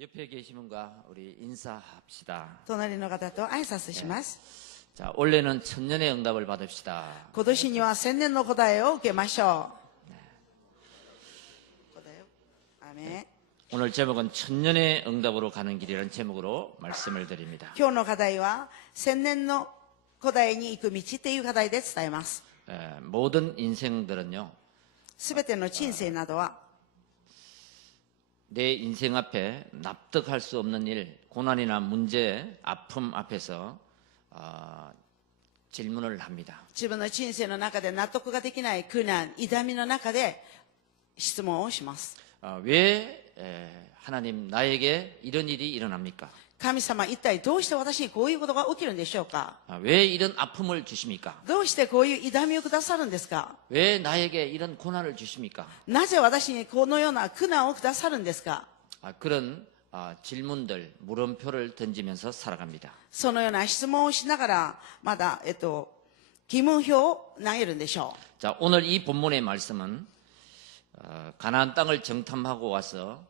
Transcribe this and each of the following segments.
옆에 계신 분과 우리 인사합시다. 隣の方と挨拶します。 자, 올해는 천년의 응답을 받읍시다. 今年には千年の答えを受けましょう。答えをアーメン。 오늘 제목은 천년의 응답으로 가는 길이라는 제목으로 말씀을 드립니다. 今日の課題は千年の答えに行く道という課題で伝えます。 모든 인생들은요, すべての人生などは 내 인생 앞에 납득할 수 없는 일, 고난이나 문제, 아픔 앞에서 질문을 합니다. 自分の人生の中で納得ができない苦難、痛みの中で質問をします。 왜 하나님 나에게 이런 일이 일어납니까? 神様、一体どうして私にこういうことが起きるんでしょうか？ 왜 이런 아픔을 주십니까? どうしてこういう痛みをくださるんですか？ 왜 나에게 이런 고난을 주십니까? なぜ私にこのような苦難をくださるんですか？ 그런 질문들, 물음표를 던지면서 살아갑니다. そのような質問をしながら、まだ、疑問票を投げるんでしょう。 자, 오늘 이 본문의 말씀은 가나안 땅을 정탐하고 와서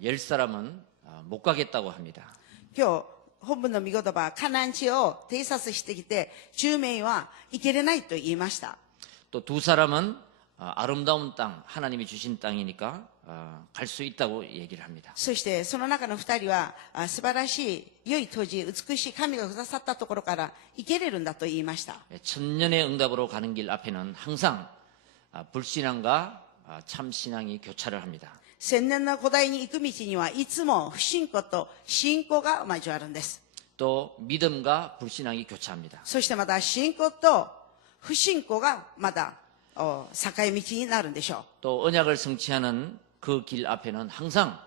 10사람은 못 가겠다고 합니다. 今日、本文の御言葉、カナン地を偵察してきて、10名は行けれないと言いました。 또 2사람은 아름다운 땅, 하나님이 주신 땅이니까 갈 수 있다고 얘기를 합니다. そして、その中の2人は、素晴らしい、良い土地、美しい神がくださったところから行けれるんだと言いました。 천년의 응답으로 가는 길 앞에는 항상 불신앙과 참신앙이 교차를 합니다. 千年の古代に行く道にはいつも不信仰と信仰が交わるんです。 또 믿음과 불신앙이 교차합니다. そしてまた信仰と不信仰がまた境道になるんでしょう。 또 언약을 성취하는 그 길 앞에는 항상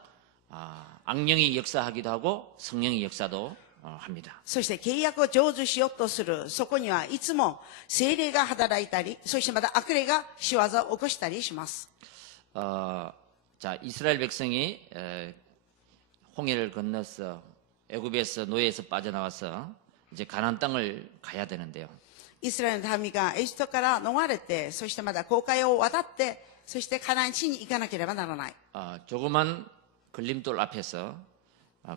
악령이 역사하기도 하고 성령이 역사도 합니다. そして契約を成就しようとするそこにはいつも聖霊が働いたり、そしてまた悪霊が仕業を起こしたりします。 자, 이스라엘 백성이 홍해를 건너서 애굽에서 노예에서 빠져나와서 이제 가나안 땅을 가야 되는데요. イスラエルの民がエジプトから逃れて、そしてまた紅海を渡って、そしてカナン地に行かなければならない。 조그만 걸림돌 앞에서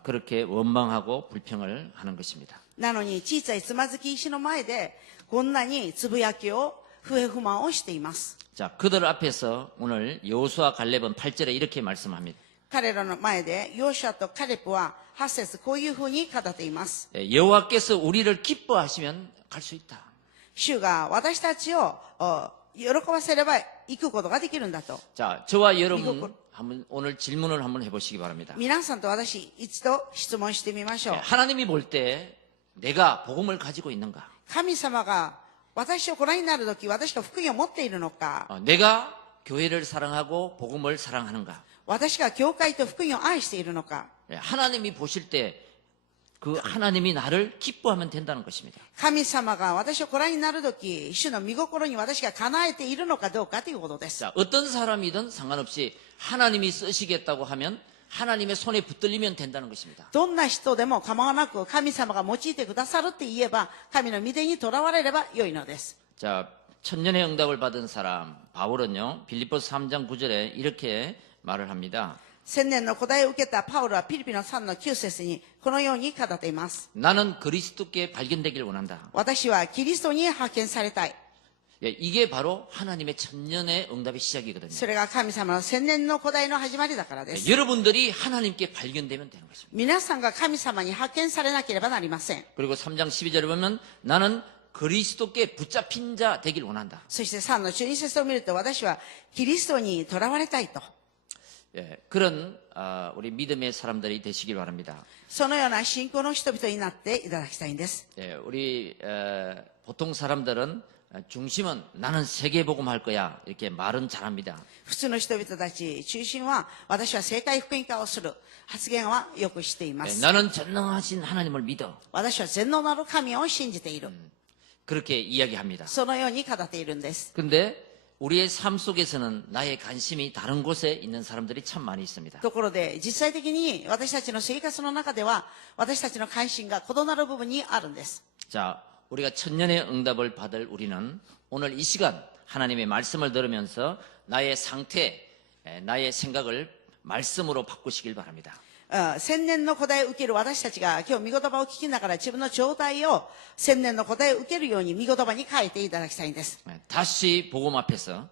그렇게 원망하고 불평을 하는 것입니다. なのに小さいつまずき石の前でこんなにつぶやきを不平不満をしています。 자, 그들 앞에서 오늘 여호수아 갈렙은 8절에 이렇게 말씀합니다. 彼らの前でヨシュアとカレプは8節こういうふうに語っています。 여호와께서 우리를 기뻐하시면 갈 수 있다. 主が私たちを喜ばせれば行くことができるんだと。 자, 저와 여러분 한번 오늘 질문을 한번 해보시기 바랍니다. 皆さんと私一度質問してみましょう。 하나님이 볼 때 내가 복음을 가지고 있는가? 神様が私をご覧になるとき、私が福音を持っているのか、 내가 교회를 사랑하고 복음을 사랑하는가? 私が教会と福音を愛しているのか、 하나님이 보실 때 그 하나님이 나를 기뻐하면 된다는 것입니다. 神様が私をご覧になるとき、主の御心に私が叶えているのかどうかということです。 자, 어떤 사람이든 상관없이 하나님이 쓰시겠다고 하면 하나님의 손에 붙들리면 된다는 것입니다. どんな人でも構わなく神様が用いてくださるって言えば、神の御手にとらわれれば良いのです。 자, 천년의 응답을 받은 사람 바울은요, 빌립보서 3장 9절에 이렇게 말을 합니다. 千年の答えを受けたパウロはピリピの3の9節にこのように語っています。 나는 그리스도께 발견되길 원한다. 私はキリストに派遣されたい。 이게 바로 하나님의 천년의 응답의 시작이거든요. それが神様の千年の答えの始まりだからです。 여러분들이 하나님께 발견되면 되는 것입니다. 皆さんが神様に派遣されなければなりません。 그리고 3장 12절에 보면 나는 그리스도께 붙잡힌 자 되길 원한다. そして3の12節を見ると、私はキリストにとらわれたいと。 그런 우리 믿음의 사람들이 되시길 바랍니다. そのような信仰の人々になっていただきたいんです。 우리 보통 사람들은 중심은 나는 세계복음 할 거야 이렇게 말은 잘합니다. 普通の人々たち中心は、私は世界福音化をする発言はよくしています。 나는 전능하신 하나님을 믿어. 私は全能なる神を信じている。 그렇게 이야기합니다. そのように語っているんです。 근데 우리의 삶 속에서는 나의 관심이 다른 곳에 있는 사람들이 참 많이 있습니다. ところで、実際的に私たちの生活の中では、私たちの関心が異なる部分にあるんです。 자, 우리가 천년의 응답을 받을 우리는 오늘 이 시간 하나님의 말씀을 들으면서 나의 상태, 나의 생각을 말씀으로 바꾸시길 바랍니다. 千年の答えを受ける私たちが今日御言葉を聞きながら自分の状態を千年の答えを受けるように御言葉に変えていただきたいんです。 다시 복음 앞에서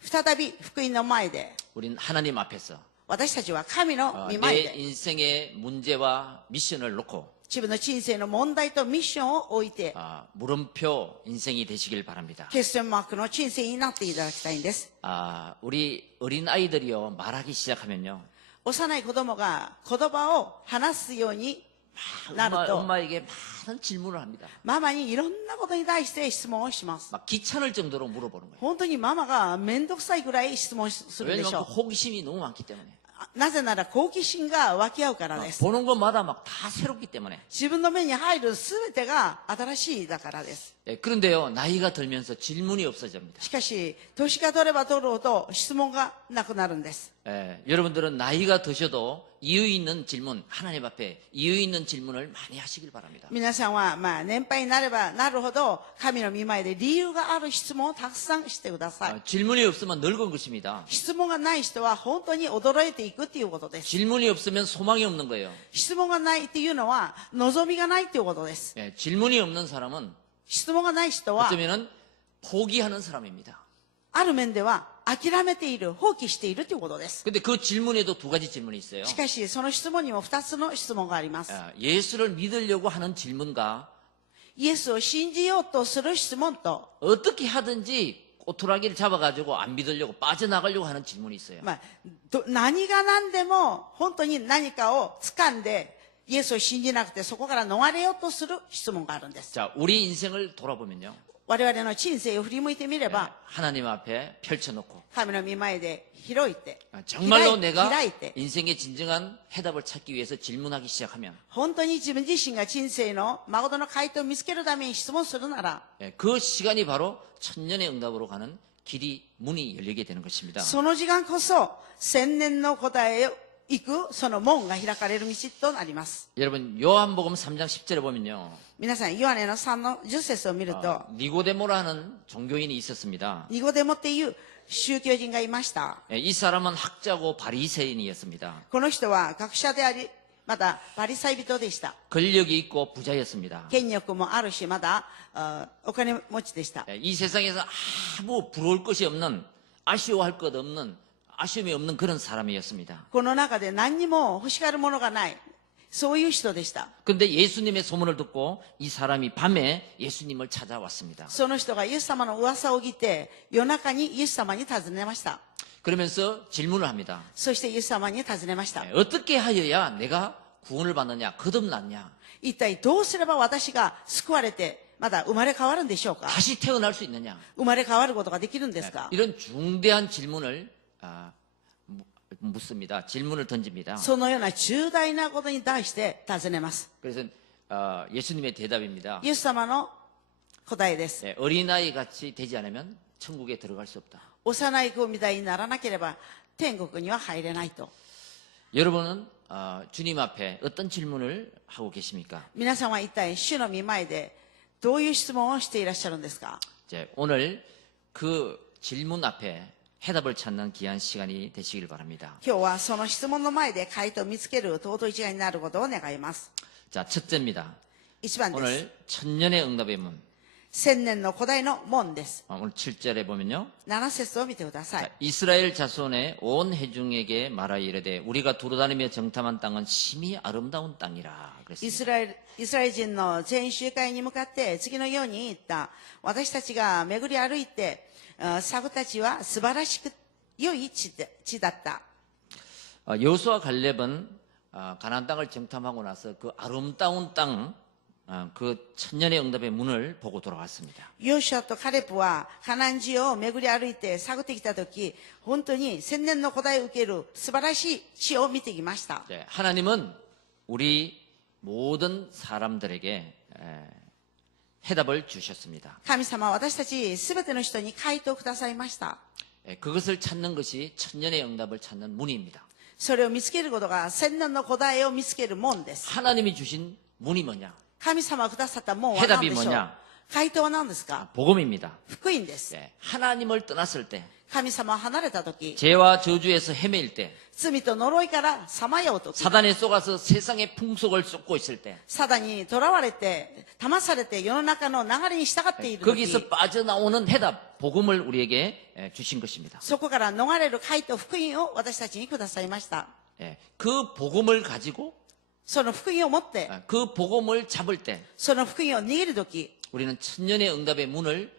再び福音の前で 우린 하나님 앞에서 私たちは神の御前 내 で 인생의 문제와 미션을 놓고 自分の人生の問題とミッションを置いて 물음표 인생이 되시길 바랍니다. 決戦マークの人生になっていただきたいんです。 우리 어린 아이들이요 말하기 시작하면요 幼い子供が言葉を話すようになると 엄마에게 많은 질문을 합니다. ママにいろんなことに対して質問をします。 막 귀찮을 정도로 물어보는 거예요. 本当にママが面倒くさいぐらい質問するで 왜냐면 し 그 ょ 호기심이 너무 많기 때문에 う。なぜなら好奇心が湧き合うからです。 보는 것마다 막 다 새롭기 때문에 自分の目に入るすべてが新しいだからです。 그런데요 나이가 들면서 질문이 없어집니다. しかし、年が取れば取るほど質問がなくなるんです。 여러분들은 나이가 드셔도 이유 있는 질문 하나님 앞에 이유 있는 질문을 많이 하시길 바랍니다. 皆さんは、年配になればなるほど、神の御前で理由がある質問をたくさんしてください。 질문이 없으면 늙은 것입니다. 質問がない人は本当に驚いていくっていうことです。 질문이 없으면 소망이 없는 거예요. 質問がないっていうのは、望みがないっていうことです。 질문이 없는 사람은 質問がない人は、 어쩌면은 포기하는 사람입니다. ある面では諦めている、放棄しているということです。 근데 그 질문에도 두 가지 질문이 있어요. しかし、その質問にも2つの質問があります。 예수를 믿으려고 하는 질문과 イエスを信じようとする質問と、 어떻게 하든지 꼬투라기를 잡아가지고 안 믿으려고 빠져나가려고 하는 질문이 있어요. 何が何でも本当に何かを掴んで、イエスを信じなくてそこから逃れようとする質問があるんです。 자, 우리 인생을 돌아보면요. 我々の人生を振り向いてみれば、 하나님 앞에 펼쳐놓고 神の御前で開いて、 정말로 내가 開いて、 인생의 진정한 해답을 찾기 위해서 질문하기 시작하면 本当に自分自身が人生の誠の回答を見つけるために質問するなら、 그 시간이 바로 천년의 응답으로 가는 길이 문이 열리게 되는 것입니다. その時間こそ千年の答えへ行くその門が開かれる道となります。 여러분 요한복음 3장 10절에 보면요. 皆さん、ヨハネの3の10節を見ると、 니고데모라는 종교인이 있었습니다. ニゴデモっていう宗教人がいました。 이 사람은 학자고 바리새인이었습니다. この人は学者であり、またパリサイ人でした。 권력이 있고 부자였습니다. 権力もあるし、またお金持ちでした。 이 세상에서 아무 부러울 것이 없는 아쉬워할 것 없는 아쉬움이 없는 그런 사람이었습니다. この中で何にも欲しがるものがない、そういう人でした。 근데 예수님의 소문을 듣고 이 사람이 밤에 예수님을 찾아왔습니다. その人がイエス様の噂を聞いて、夜中にイエス様に尋ねました。 그러면서 질문을 합니다. そしてイエス様に尋ねました。 어떻게 하여야 내가 구원을 받느냐 거듭났냐 一体どうすれば私が救われて、また生まれ変わるんでしょうか。 다시 태어날 수 있느냐 生まれ変わることができるんですか。 이런 중대한 질문을 묻습니다. 질문을 던집니다. そのような重大なことに対して尋ねます。 그래서 예수님의 대답입니다. イエス様の答えです。 어린아이 같이 되지 않으면 천국에 들어갈 수 없다. 幼い子みたいにならなければ天国には入れないと。 여러분은 주님 앞에 어떤 질문을 하고 계십니까? 皆さんは一体主の御前でどういう質問をしていらっしゃるんですか。 이제 오늘 그 질문 앞에 해답을 찾는 귀한 시간이 되시길 바랍니다. 今日はその質問の前で回答を見つける尊い時間になることを願います。 자, 첫째입니다. 一番です。 오늘 천년의 응답의 문. 千年の古代の門です。 오늘 7절에 보면요. 7節を見てくださ 자, い。 이스라엘 자손의 온 회중에게 말하여 이르되 우리가 두루다니며 정탐한 땅은 심히 아름다운 땅이라 イ 그랬습니다. スラエル人の全集会に向かって次のように言った。私たちが巡り歩いて、サグたちは素晴らしく良い地だった。 여호수아 갈렙은 가나안 땅을 정탐하고 나서 그 아름다운 땅, 그 천년의 응답의 문을 보고 돌아왔습니다. ヨシュアとカレプはカナン地を巡り歩いて探ってきたとき、本当に千年の答えを受ける素晴らしい地を見てきました。 네, 하나님은 우리 모든 사람들에게 해답을 주셨습니다. 神様は私たちすべての人に回答くださいました。 그것을 찾는 것이 천년의 응답을 찾는 문입니다. それを見つけることが千年の答えを見つける門です。 하나님이 주신 문이 뭐냐? 神様がくださった門は何でしょう。回答は何ですか。 복음입니다. 福音です。 하나님을 떠났을 때神様を離れた時、 죄와 저주에서 헤매일 때, 罪と呪いからさまよう時、 사단에 속아서 세상의 풍속을 쫓고 있을 때, サダに囚われて、騙されて世の中の流れに従っている時、 거기서 빠져나오는 해답, 복음을 우리에게 주신 것입니다. そこから逃れる回と福音を私たちにくださいました。 예, 그 복음을 가지고 その福音を持って、 그 복음을 잡을 때 その福音を握る時、 우리는 천년의 응답의 문을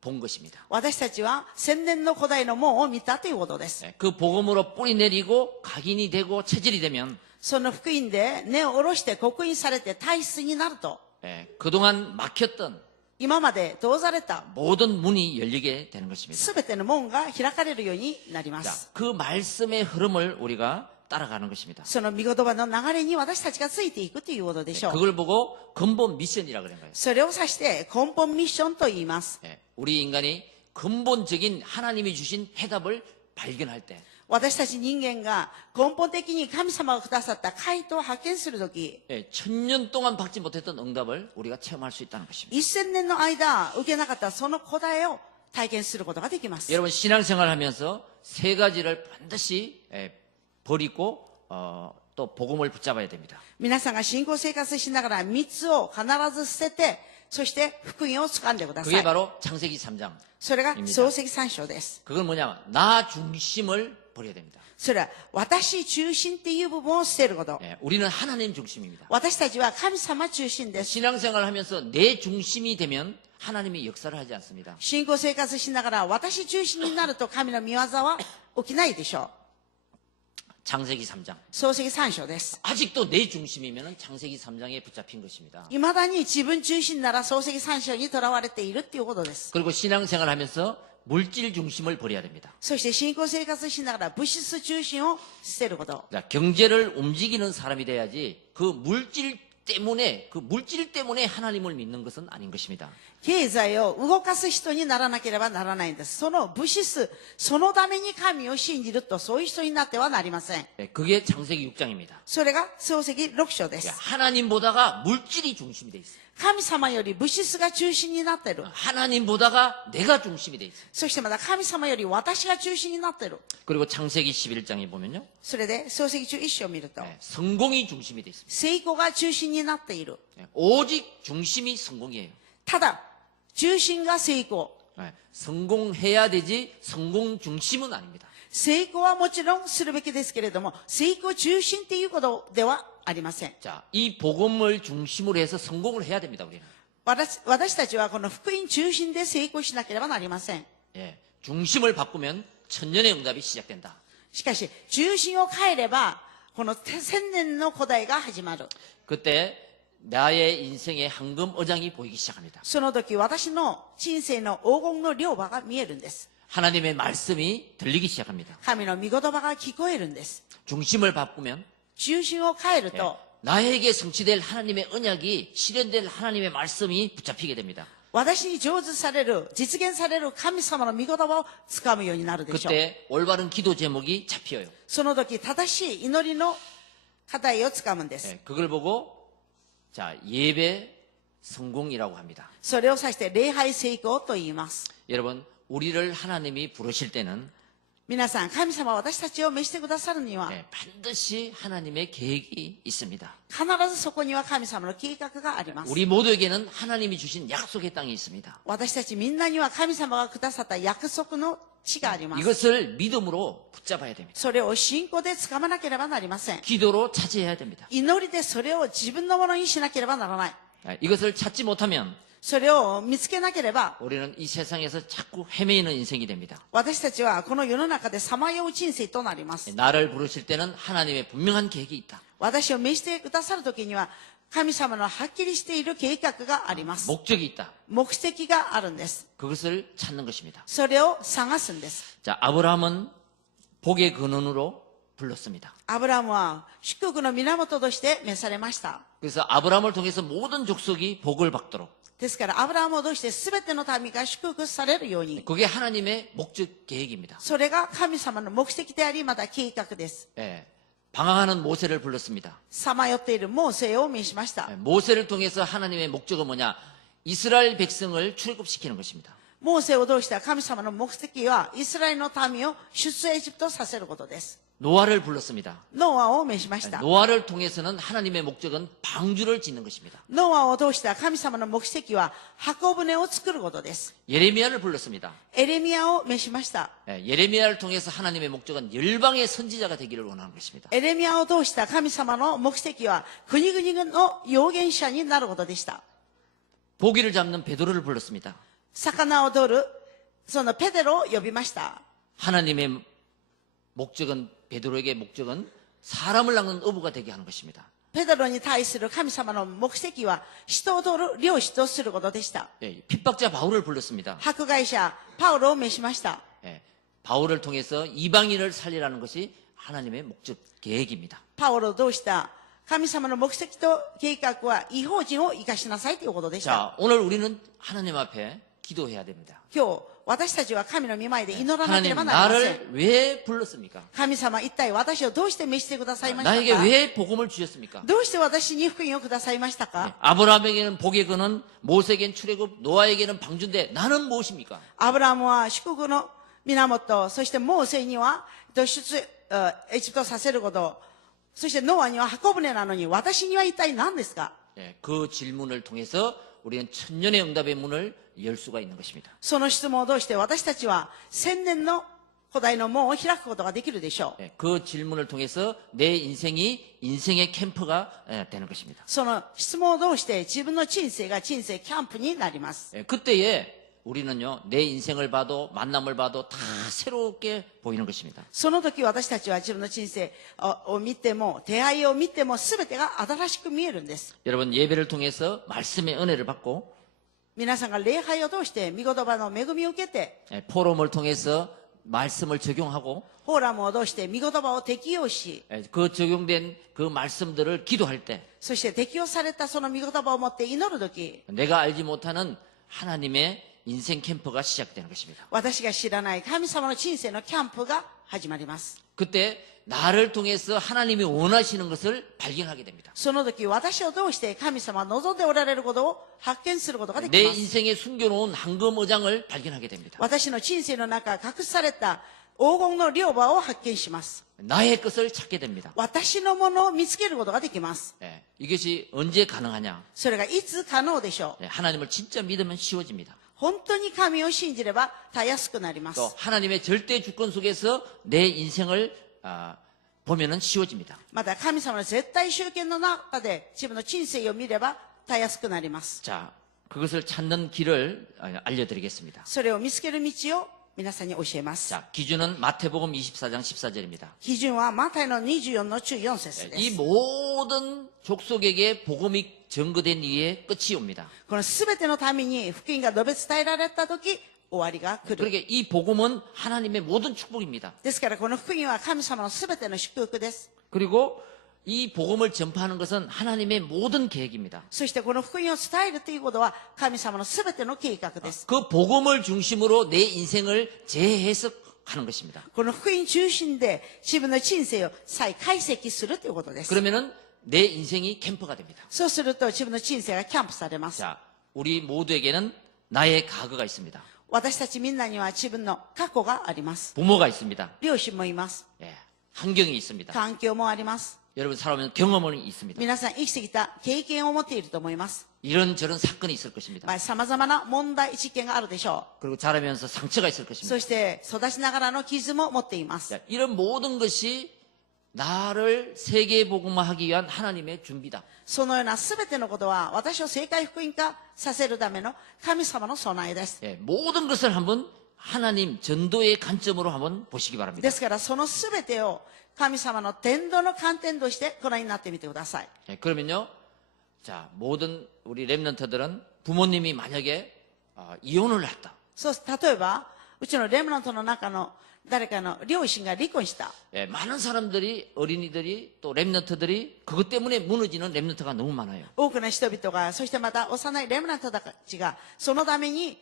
본 것입니다. 私たちは千年の古代の門を見たということです。 예, 그 복음으로 뿌리 내리고 각인이 되고 체질이 되면 その福音で根を下ろして刻印されて体質になると、 예, 그동안 막혔던 今まで閉ざれた 모든 문이 열리게 되는 것입니다. すべての門が開かれるようになりま 자, す。 그 말씀의 흐름을 우리가 따라가는 것입니다. その御言葉の流れに私たちがついていくということでしょう。 그걸 보고 근본 미션이라 그런 거예요. それを指して根本ミッションと言います。 예, 우리 인간이 근본적인 하나님이 주신 해답을 발견할 때 私たち人間が根本的に神様がくださった回答を発見するとき、 예, 1000년 동안 받지 못했던 응답을 우리가 체험할 수 있다는 것입니다. 1000年の間受けなかったその答えを体験することができます。 여러분 신앙생활 하면서 세 가지를 반드시 버리고 또 복음을 붙잡아야 됩니다. 皆さんが信仰生活しながら3つを必ず捨てて、そして福音を掴んでくださ 그게 い。 바로 창세기 3장. それが創世記3章です。 그건 뭐냐면 나 중심을 버려야 됩니다. それは私中心っていう部分を捨てること。 예, 우리는 하나님 중심입니다. 私たちは神様中心です。 신앙생활 하면서 내 중심이 되면 하나님이 역사를 하지 않습니다. 信仰生活しながら私中心になると神の御業は起きないでしょう。 창세기 3장. 創世記3章です。 아직도 내 중심이면 창세기 3장에 붙잡힌 것입니다. 未だに自分中心なら創世記3章にとらわれているっていうことです。 그리고 신앙생활 하면서 물질 중심을 버려야 됩니다. そして信仰生活しながら物質中心を捨てること。 자, 경제를 움직이는 사람이 돼야지 그 물질 때문에 하나님을 믿는 것은 아닌 것입니다. 経済を動かす人にならなければならないんです。その物質、そのために神を信じるとそういう人になってはなりません。 예, 그게 창세기 6장입니다. それが創世記6章です。 하나님보다가 물질이 중심이 돼 있어요. 神様より物質が中心になっている。 하나님보다가 내가 중심이 돼 있어요. そしてまた神様より私が中心になっている。 그리고 창세기 11장에 보면요. それで創世記11章を見ると、 예, 성공이 중심이 돼 있습니다. 成功が中心になっている。 예, 오직 중심이 성공이에요. ただ、中心が成功。 예, 성공해야 되지 성공 중심은 아닙니다. 成功はもちろんするべきですけれども、成功中心っていうことではありません。 자, 이 복음을 중심으로 해서 성공을 해야 됩니다, 우리는. 私たちはこの福音中心で成功しなければなりません。 예, 중심을 바꾸면 천년의 응답이 시작된다. しかし、中心を変えれば、この千年の古代が始まる。 그때 나의 인생의 황금 어장이 보이기 시작합니다. その時、私の人生の黄金の両場が見えるんです。 하나님의 말씀이 들리기 시작합니다. 神の御言葉が聞こえるんです。 중심을 바꾸면 中心を変える 예, と、 나에게 성취될 하나님의 언약이 실현될 하나님의 말씀이 붙잡히게 됩니다. 私に成就される、実現される神様の御言葉をつかむようになるでしょう。 그때 올바른 기도 제목이 잡혀요. その時、正しい祈りの課題をつかむんです。 예, 그걸 보고 자 예배 성공이라고 합니다. それを指して礼拝成功と言います。 여러분 우리를 하나님이 부르실 때는 皆さん、神様は私たちを召してくださるには、 예, 반드시 하나님의 계획이 있습니다. 必ずそこには神様の計画があります。 우리 모두에게는 하나님이 주신 약속의 땅이 있습니다. 私たちみんなには神様がくださった約束の地があります。 이것을 믿음으로 붙잡아야 됩니다. それを信仰で掴まなければなりません。 기도로 차지해야 됩니다. 祈りでそれを自分のものにしなければならない。 예, 이것을 찾지 못하면 それを見つけなければ、 우리는 이 세상에서 자꾸 헤매이는 인생이 됩니다. 私たちはこの世の中でさまよう人生となります。 나를 부르실 때는 하나님의 분명한 계획이 있다. 私を召してくださるときには、神様のはっきりしている計画があります。 목적이 있다. 目的があるんです。 그것을 찾는 것입니다. それを探すんです。 자, 아브라함은 복의 근원으로 불렀습니다. アブラムは祝福の源として召されました。 그래서 아브라함을 통해서 모든 족속이 복을 받도록 ですから、アブラムを通して全ての民が祝福されるように、 그게 하나님의 목적 계획입니다. それが神様の目的であり、また計画です。 예, 방황하는 모세를 불렀습니다. さまよっているモーセを召しました 예, 。 모세를 통해서 하나님의 목적은 뭐냐? 이스라엘 백성을 출애굽시키는 것입니다. モーセを通した神様の目的は、イスラエルの民を出エジプトさせることです。 노아를 불렀습니다. ノアを召しました。 노아를 통해서는 하나님의 목적은 방주를 짓는 것입니다. ノアを通した神様の目的は、箱舟を作ることです。 예레미야를 불렀습니다. エレミヤを召しました。 예레미야를 통해서 하나님의 목적은 열방의 선지자가 되기를 원하는 것입니다. エレミヤを通した神様の目的は、国々の預言者になることでした。 고기를 잡는 베드로를 불렀습니다. 魚を取る、そのペテロを呼びました。 하나님의 목적은 베드로에게 목적은 사람을 낚는 어부가 되게 하는 것입니다. ペテロに対する神様の目的は、人を取る漁師とすることでした。 핍박자 바울을 불렀습니다. 迫害者、パウロを召しました。 바울을 통해서 이방인을 살리라는 것이 하나님의 목적 계획입니다. パウロを通した神様の目的と計画は、異邦人を生かしなさいということでした。 자, 오늘 우리는 하나님 앞에 기도해야 됩니다. 今日、私たちは神の御前で祈らなけれ 하나님 ばなりません。 나를 왜 불렀습니까? 神様、一体私をどうして召してくださいました 나에게 か？ 왜 복음을 주셨습니까? どうして私に福音をくださいましたか？ 아브라함에게는 복의 근원, 모세에게는 출애굽, 노아에게는 방주인데 나는 무엇입니까? アブラムは祝福の源、そしてモーセにはエジプトさせること、そしてノアには箱舟なのに、私には一体何ですか？ 그 질문을 통해서 우리는 천년의 응답의 문을 열 수가 있는 것입니다. その質問を通して私たちは千年の古代の門を開くことができるでしょう。 그 질문을 통해서 내 인생이 인생의 캠프가 되는 것입니다. その質問を通して自分の人生が人生キャンプになります。 그때에 우리는요, 내 인생을 봐도 만남을 봐도 다 새롭게 보이는 것입니다. その時私たちは自分の人生を見ても、出会いを見ても、全てが新しく見えるんです。 여러분 예배를 통해서 말씀의 은혜를 받고 皆さんが礼拝を通して御言葉の恵みを受けて、 포럼을 통해서 말씀을 적용하고 フォーラムを通して御言葉を適用し、 그 적용된 그 말씀들을 기도할 때 そして適用されたその御言葉を持って祈る時、 내가 알지 못하는 하나님의 인생 캠프가 시작되는 것입니다. 私が知らない神様の人生のキャンプが始まります。 그때 나를 통해서 하나님이 원하시는 것을 발견하게 됩니다. その時私を通して神様は望んでおられることを発見することができ 내 ます。 인생에 숨겨놓은 황금어장을 발견하게 됩니다. 私の人生の中隠された黄金の両場を発見します。 나의 것을 찾게 됩니다. 私のものを見つけることができます。 이것이 언제 가능하냐? それがいつ可能でしょう。 하나님을 진짜 믿으면 쉬워집니다. 本当に神を信じればたやすくなりま 또 す。 하나님의 절대 주권 속에서 내 인생을 보면은 쉬워집니다. また神様の絶対集権の中で自分の人生を見ればたやすくなります。 자, 그것을 찾는 길을 알려드리겠습니다. それを見つける道を皆さんに教えます。 자, 기준은 마태복음 24장 14절입니다. 基準はマタイの24の中4節で 이 す。 모든 족속에게 복음이 전거된 이후에 끝이 옵니다. このすべての民に福音が述べ伝えられた時、終わりが来る。 그러니까 이 복음은 하나님의 모든 축복입니다. ですからこの福音は神様のすべての祝福です。 그리고 이 복음을 전파하는 것은 하나님의 모든 계획입니다. そしてこの福音を伝えるということは神様のすべての計画です。 그 복음을 중심으로 내 인생을 재해석하는 것입니다. この福音中心で自分の人生を再解析するということです。 그러면은 내 인생이 캠프가 됩니다. そうすると自分の人生がキャンプされます。 자, 우리 모두에게는 나의 과거가 있습니다. 私たちみんなには自分の過去があります。 부모가 있습니다. 両親もいます。 환경이 있습니다. 環境もあります。 여러분 살아오면 경험은 있습니다. 皆さん生きてきた経験を持っていると思います。 이런저런 사건이 있을 것입니다. 様々な問題事件があるでしょ 그리고 자라면서 상처가 있을 う。 것입니다. そして育ちながらの傷も持っています。 자, 이런 모든 것이 나를 세계복음화하기 위한 하나님의 준비다. そのようなすべてのことは私を世界福音化させるための神様の備えです。 모든 것을 한번 하나님 전도의 관점으로 한번 보시기 바랍니다. ですからそのすべてを神様の天道の観点としてご覧になってみてください。 그러면요, 자 모든 우리 렘넌트들은 부모님이 만약에 이혼을 했다. そう例えばうちのレムナントの中の誰かの両親が離婚した。 많은 사람들이 어린이들이 또 렘넌트들이 그것 때문에 무너지는 렘넌트가 너무 많아요. 多くの人々が、そしてまた幼いレムナントたちがそのために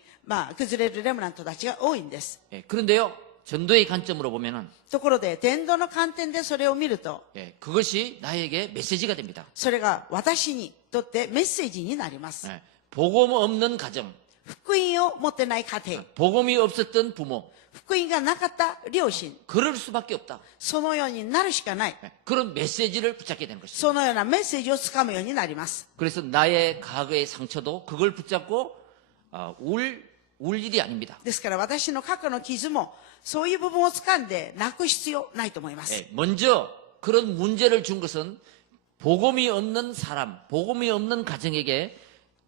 崩れるレムナントたちが多いんです。 그런데요, 전도의 관점으로 보면은 ところで天道の観点でそれを見ると、 그것이 나에게 메시지가 됩니다. それが私にとってメッセージになります。 복음 없는 가정, 福音を持ってない家庭、 복음이 없었던 부모, 福音がなかった両親、 그럴 수밖에 없다. そのようになるしかない。 그런 메시지를 붙잡게 되는 것입니다. そのようなメッセージをつかむようになります。 그래서 나의 과거의 상처도 그걸 붙잡고 울 일이 아닙니다. ですから私の過去の傷もそういう部分を掴んで泣く必要ないと思います。 예, 먼저 그런 문제를 준 것은 복음이 없는 사람, 복음이 없는 가정에게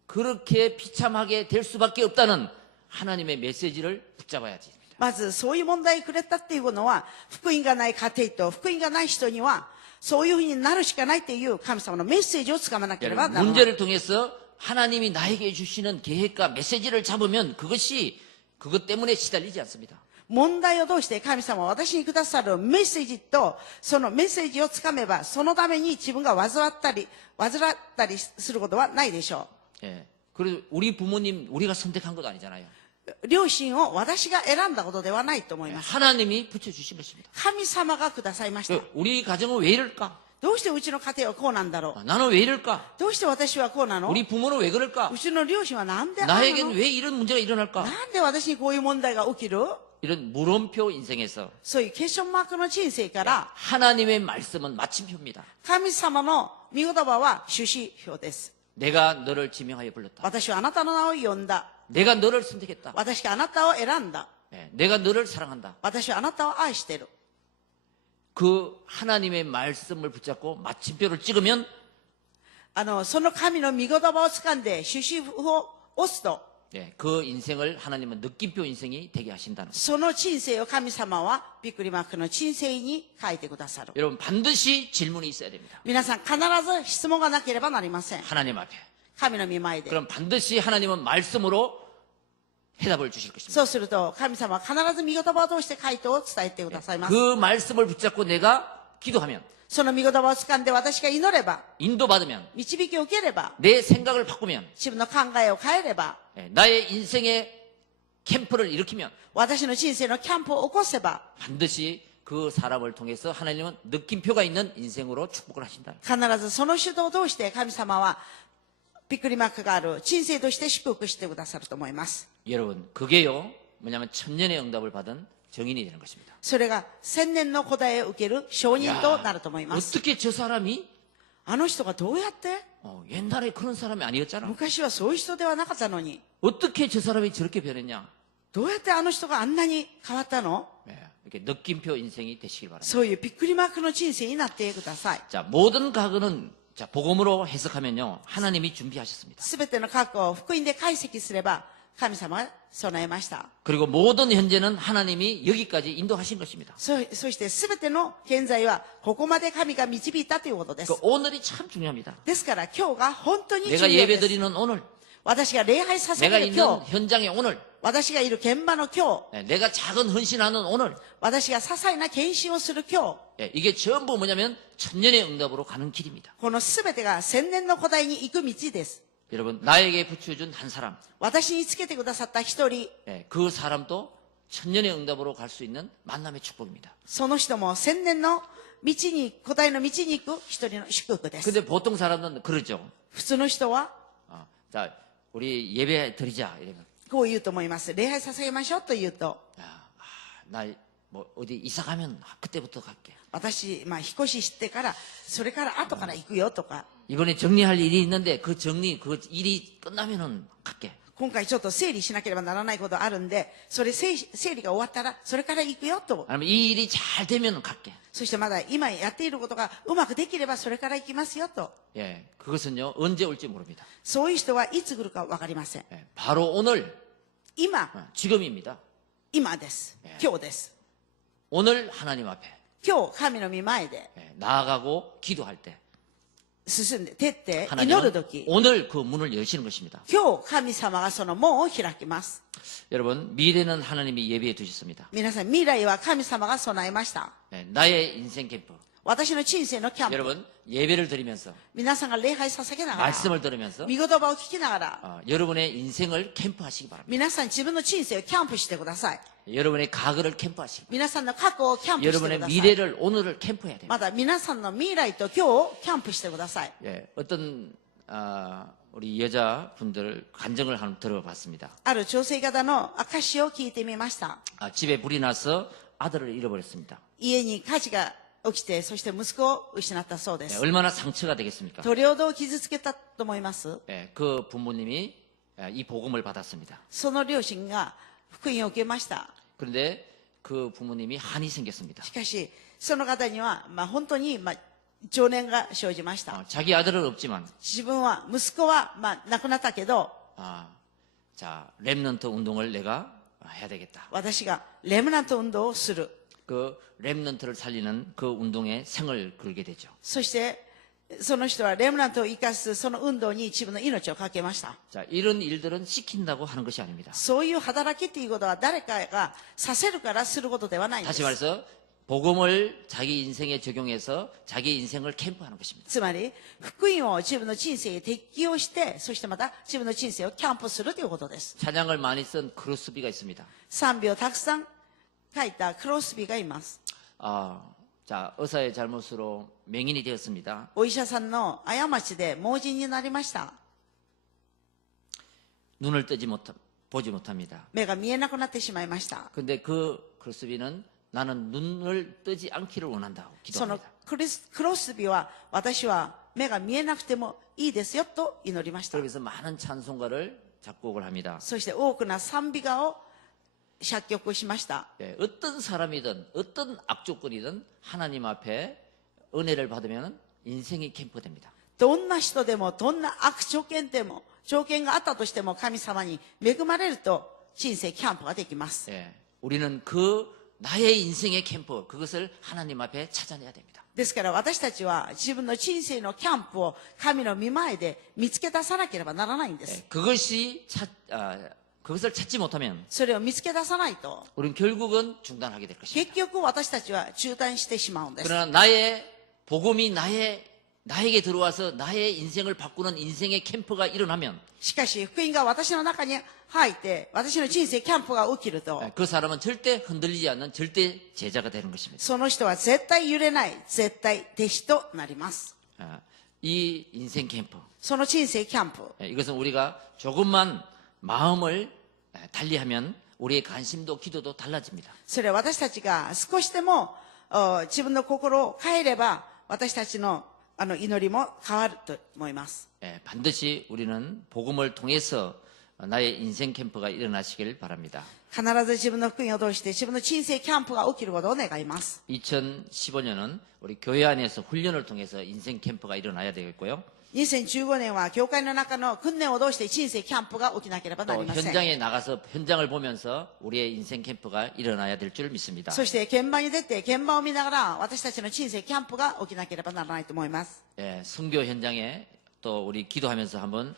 그렇게 비참하게 될 수밖에 없다는 하나님의 메시지를 붙잡아야지. まずそういう問題をくれたっていうのは、福音がない家庭と福音がない人にはそういうふうになるしかないっていう神様のメッセージをつかまなければならない。 문제를 통해서 하나님이 나에게 주시는 계획과 메시지를 잡으면 그것 때문에 시달리지 않습니다. 問題を通して神様は私にくださるメッセージと、そのメッセージをつかめば、そのために自分が患ったりすることはないでしょ 예. 그리고 우리 부모님 우리가 선택한 것도 아니잖아요. う。両親を私が選んだことではないと思います。 하나님이 붙여주신 것입니다. 神様がくださいました。 우리 가정은 왜 이럴까? どうしてうちの家庭はこうなんだろう。 나는 왜 이럴까? どうして私はこうなの。 우리 부모는 왜 그럴까? うちの両親はなんでああな 나에겐 の。 왜 이런 문제가 일어날까? なんで私にこういう問題が起きる。 이런 물음표 인생에서 そういうクエスチョンマークの人生から、 하나님의 말씀은 마침표입니다. 神様の御言葉は終止標です。 내가 너를 지명하여 불렀다. 私はあなたの名を呼んだ。 내가 너를 선택했다. 私があなたを選んだ。 예, 내가 너를 사랑한다. 私はあなたを愛している。 그 하나님의 말씀을 붙잡고 마침표를 찍으면 その神の御言葉を掴んで終止符を押すと、 예, 그 인생을 하나님은 느낌표 인생이 되게 하신다는 거예요. その人生を神様はびっくりマークの人生に書いてくださる。 여러분 반드시 질문이 있어야 됩니다. 皆さん必ず質問がなければなりません。 하나님 앞에. 神の御前で。 그럼 반드시 하나님은 말씀으로 해답을 주실 것입니다. そうすると神様は必ず御言葉を通して回答を伝えてくださいます。 그 말씀을 붙잡고 내가 기도하면 その御言葉を掴んで私が祈れば、 인도받으면 導きを受ければ、 내 생각을 바꾸면 自分の考えを変えれば、 예, 나의 인생의 캠프를 일으키면 私の人生のキャンプを起こせば、 반드시 그 사람을 통해서 하나님은 느낌표가 있는 인생으로 축복을 하신다. 必ずその主導を通して神様はびっくりマークがある人生として祝福してくださると思います。 여러분 그게요 뭐냐면 천년의 응답을 받은 정인이 되는 것입니다. それが千年の答えを受ける証人となると思います。 어떻게 저 사람이 あの人がどうやって、 옛날에 그런 사람이 아니었잖아. 昔はそういう人ではなかったのに、 어떻게 저 사람이 저렇게 변했냐. どうやってあの人があんなに変わったの。 예, 이렇게 느낌표 인생이 되시길 바랍니다. そういうびっくりマークの人生になってください。 자 모든 과거는 자 복음으로 해석하면요 하나님이 준비하셨습니다. すべての過去を福音で解析すれば神様が備えました。 그리고 모든 현재는 하나님이 여기까지 인도하신 것입니다. そしてすべての現在はここまで神が導いたということです。 그 오늘이 참 중요합니다. ですから今日が本当に重 내가 要で 예배 す。 드리는 오늘, 私が礼拝捧 내가 げる 있는 今日、 현장의 오늘, 私がいる現場の今日、 내가 작은 헌신하는 오늘, 私が些細な献身をする今日、 예, 이게 전부 뭐냐면 천년의 응답으로 가는 길입니다. このすべてが千年の答えに行く道です。 여러분 나에게 붙여준 한 사람, 私につけてくださった一人、 예, 그 사람도 천년의 응답으로 갈 수 있는 만남의 축복입니다. その人も千年の道に、答えの道に行く一人の祝福です。 근데 보통 사람은 그러죠. 普通の人は 자, 우리 예배 드리자 이러면, こう言うと思います。礼拝捧げましょうと言うと、 나 뭐 어디 이사 가면 그때부터 갈게. 私、引っ越ししてから、それから後から行くよとか、 이번에 정리할 일이 있는데 그 일이 끝나면은 갈게. 今回ちょっと整理しなければならないことあるんで、それ整理が終わったら、それから行くよと。 아니면 이 일이 잘 되면은 갈게. そしてまだ今やっていることがうまくできればそれから行きますよと。 예, 그것은요 언제 올지 모릅니다. そういう人はいつ来るかわかりません。 예, 바로 오늘, 今、 지금입니다. 今です。今日です。 오늘 하나님 앞에 今日、神の御前で 예, 나아가고 기도할 때 進んで、徹って祈る 하나님은 とき、 오늘 그 문을 여시는 것입니다. 今日、神様がその門を開きます。 여러분 미래는 하나님이 예비해 두셨습니다. 皆さん、未来は神様が備えました。 예, 나의 인생 캠프. 私の人生のキャンプ。 여러분 예배를 드리면서 皆さんが礼拝捧げながら、 말씀을 들으면서 御言葉を聞きながら、 여러분의 인생을 캠프하시기 바랍니다. 皆さん自分の人生をキャンプしてください。 여러분의 과거를 캠프하시기 바랍니다. 皆さんの過去をキャンプしてく 여러분의 ださい。 미래를 오늘을 캠프해야 됩니다. まだ皆さんの未来と今日をキャンプしてください。 예, 어떤 우리 여자분들 간증을 한번 들어봤습니다. ある女性方の証を聞いてみました。 집에 불이 나서 아들을 잃어버렸습니다. 家に火事が起きて、そして息子を失ったそうで 예, す。 얼마나 상처가 되겠습니까? どれほど傷つけたと思います？ 예, 그 부모님이 이 복음을 받았습니다. その両親が福音を受けました。 그런데 그 부모님이 한이 생겼습니다. しかし、その方には、本当に、情念が生じました。 자기 아들은 없지만 自分は、息子は、亡くなったけど、 자 렘넌트 운동을 내가 해야 되겠다. 私がレムナント運動をする。 그 렘넌트를 살리는 그 운동에 생을 걸게 되죠. そして、その人はレムナントを生かすその運動に自分の命をかけました。 자 이런 일들은 시킨다고 하는 것이 아닙니다. そういう働きっていうことは誰かがさせるからすることではないんで 다시 す。 말해서 복음을 자기 인생에 적용해서 자기 인생을 캠프하는 것입니다. つまり、福音を自分の人生に適用して、そしてまた自分の人生をキャンプするということです。 찬양을 많이 쓴 크로스비가 있습니다. 賛美をたくさん書いたクロスビーがいます。 자 의사의 잘못으로 맹인이 되었습니다. お医者さんの過ちで盲人になりました。 눈을 보지 못합니다. 目が見えなくなってしまいました。 근데 그 크로스비는 나는 눈을 뜨지 않기를 원한다고 その 기도합니다. クロスビーは、私は目が見えなくてもいいですよと祈りました。 그러면서 많은 찬송가를 작곡을 합니다. そして多くの賛美歌を作曲しました。 예, 어떤 사람이든 어떤 악조건이든 하나님 앞에 은혜를 받으면 인생이 캠프됩니다. どんな人でも、どんな悪条件でも、条件があったとしても神様に恵まれると人生キャンプができます。 예, 우리는 그 나의 인생의 캠프 그것을 하나님 앞에 찾아내야 됩니다. ですから私たちは自分の人生のキャンプを神の御前で見つけ出さなければならないんで 예, す。 그것을 찾지 못하면 それを見つけ出さないと、 우리는 결국은 중단하게 될 것입니다. 結局私たちは中断してしまうんです。 그러나 나의 복음이 나에게 들어와서 나의 인생을 바꾸는 인생의 캠프가 일어나면 しかし福音が私の中に入って私の人生キャンプが起きると、 그 사람은 절대 흔들리지 않는 절대 제자가 되는 것입니다. その人は絶対揺れない絶対弟子となります。 이 인생 캠프 その人生キャンプ、 이것은 우리가 조금만 마음을 달리하면 우리의 관심도 기도도 달라집니다. それは私たちが少しでも自分の心を変えれば私たちの祈りも変わると思います。 반드시 우리는 복음을 통해서 나의 인생 캠프가 일어나시길 바랍니다. 必ず自分の福音を通して自分の人生キャンプが起きることを願います。 2015년은 우리 교회 안에서 훈련을 통해서 인생 캠프가 일어나야 되겠고요. 2015年は教会の中の訓練を通して人生キャンプが起きなければな 또 りません。 현장에 나가서 현장을 보면서 우리의 인생 캠프가 일어나야 될 줄 믿습니다. そして現場に出て現場を見ながら私たちの人生キャンプが起きなければならないと思います。 선교 현장에 또 우리 기도하면서 한번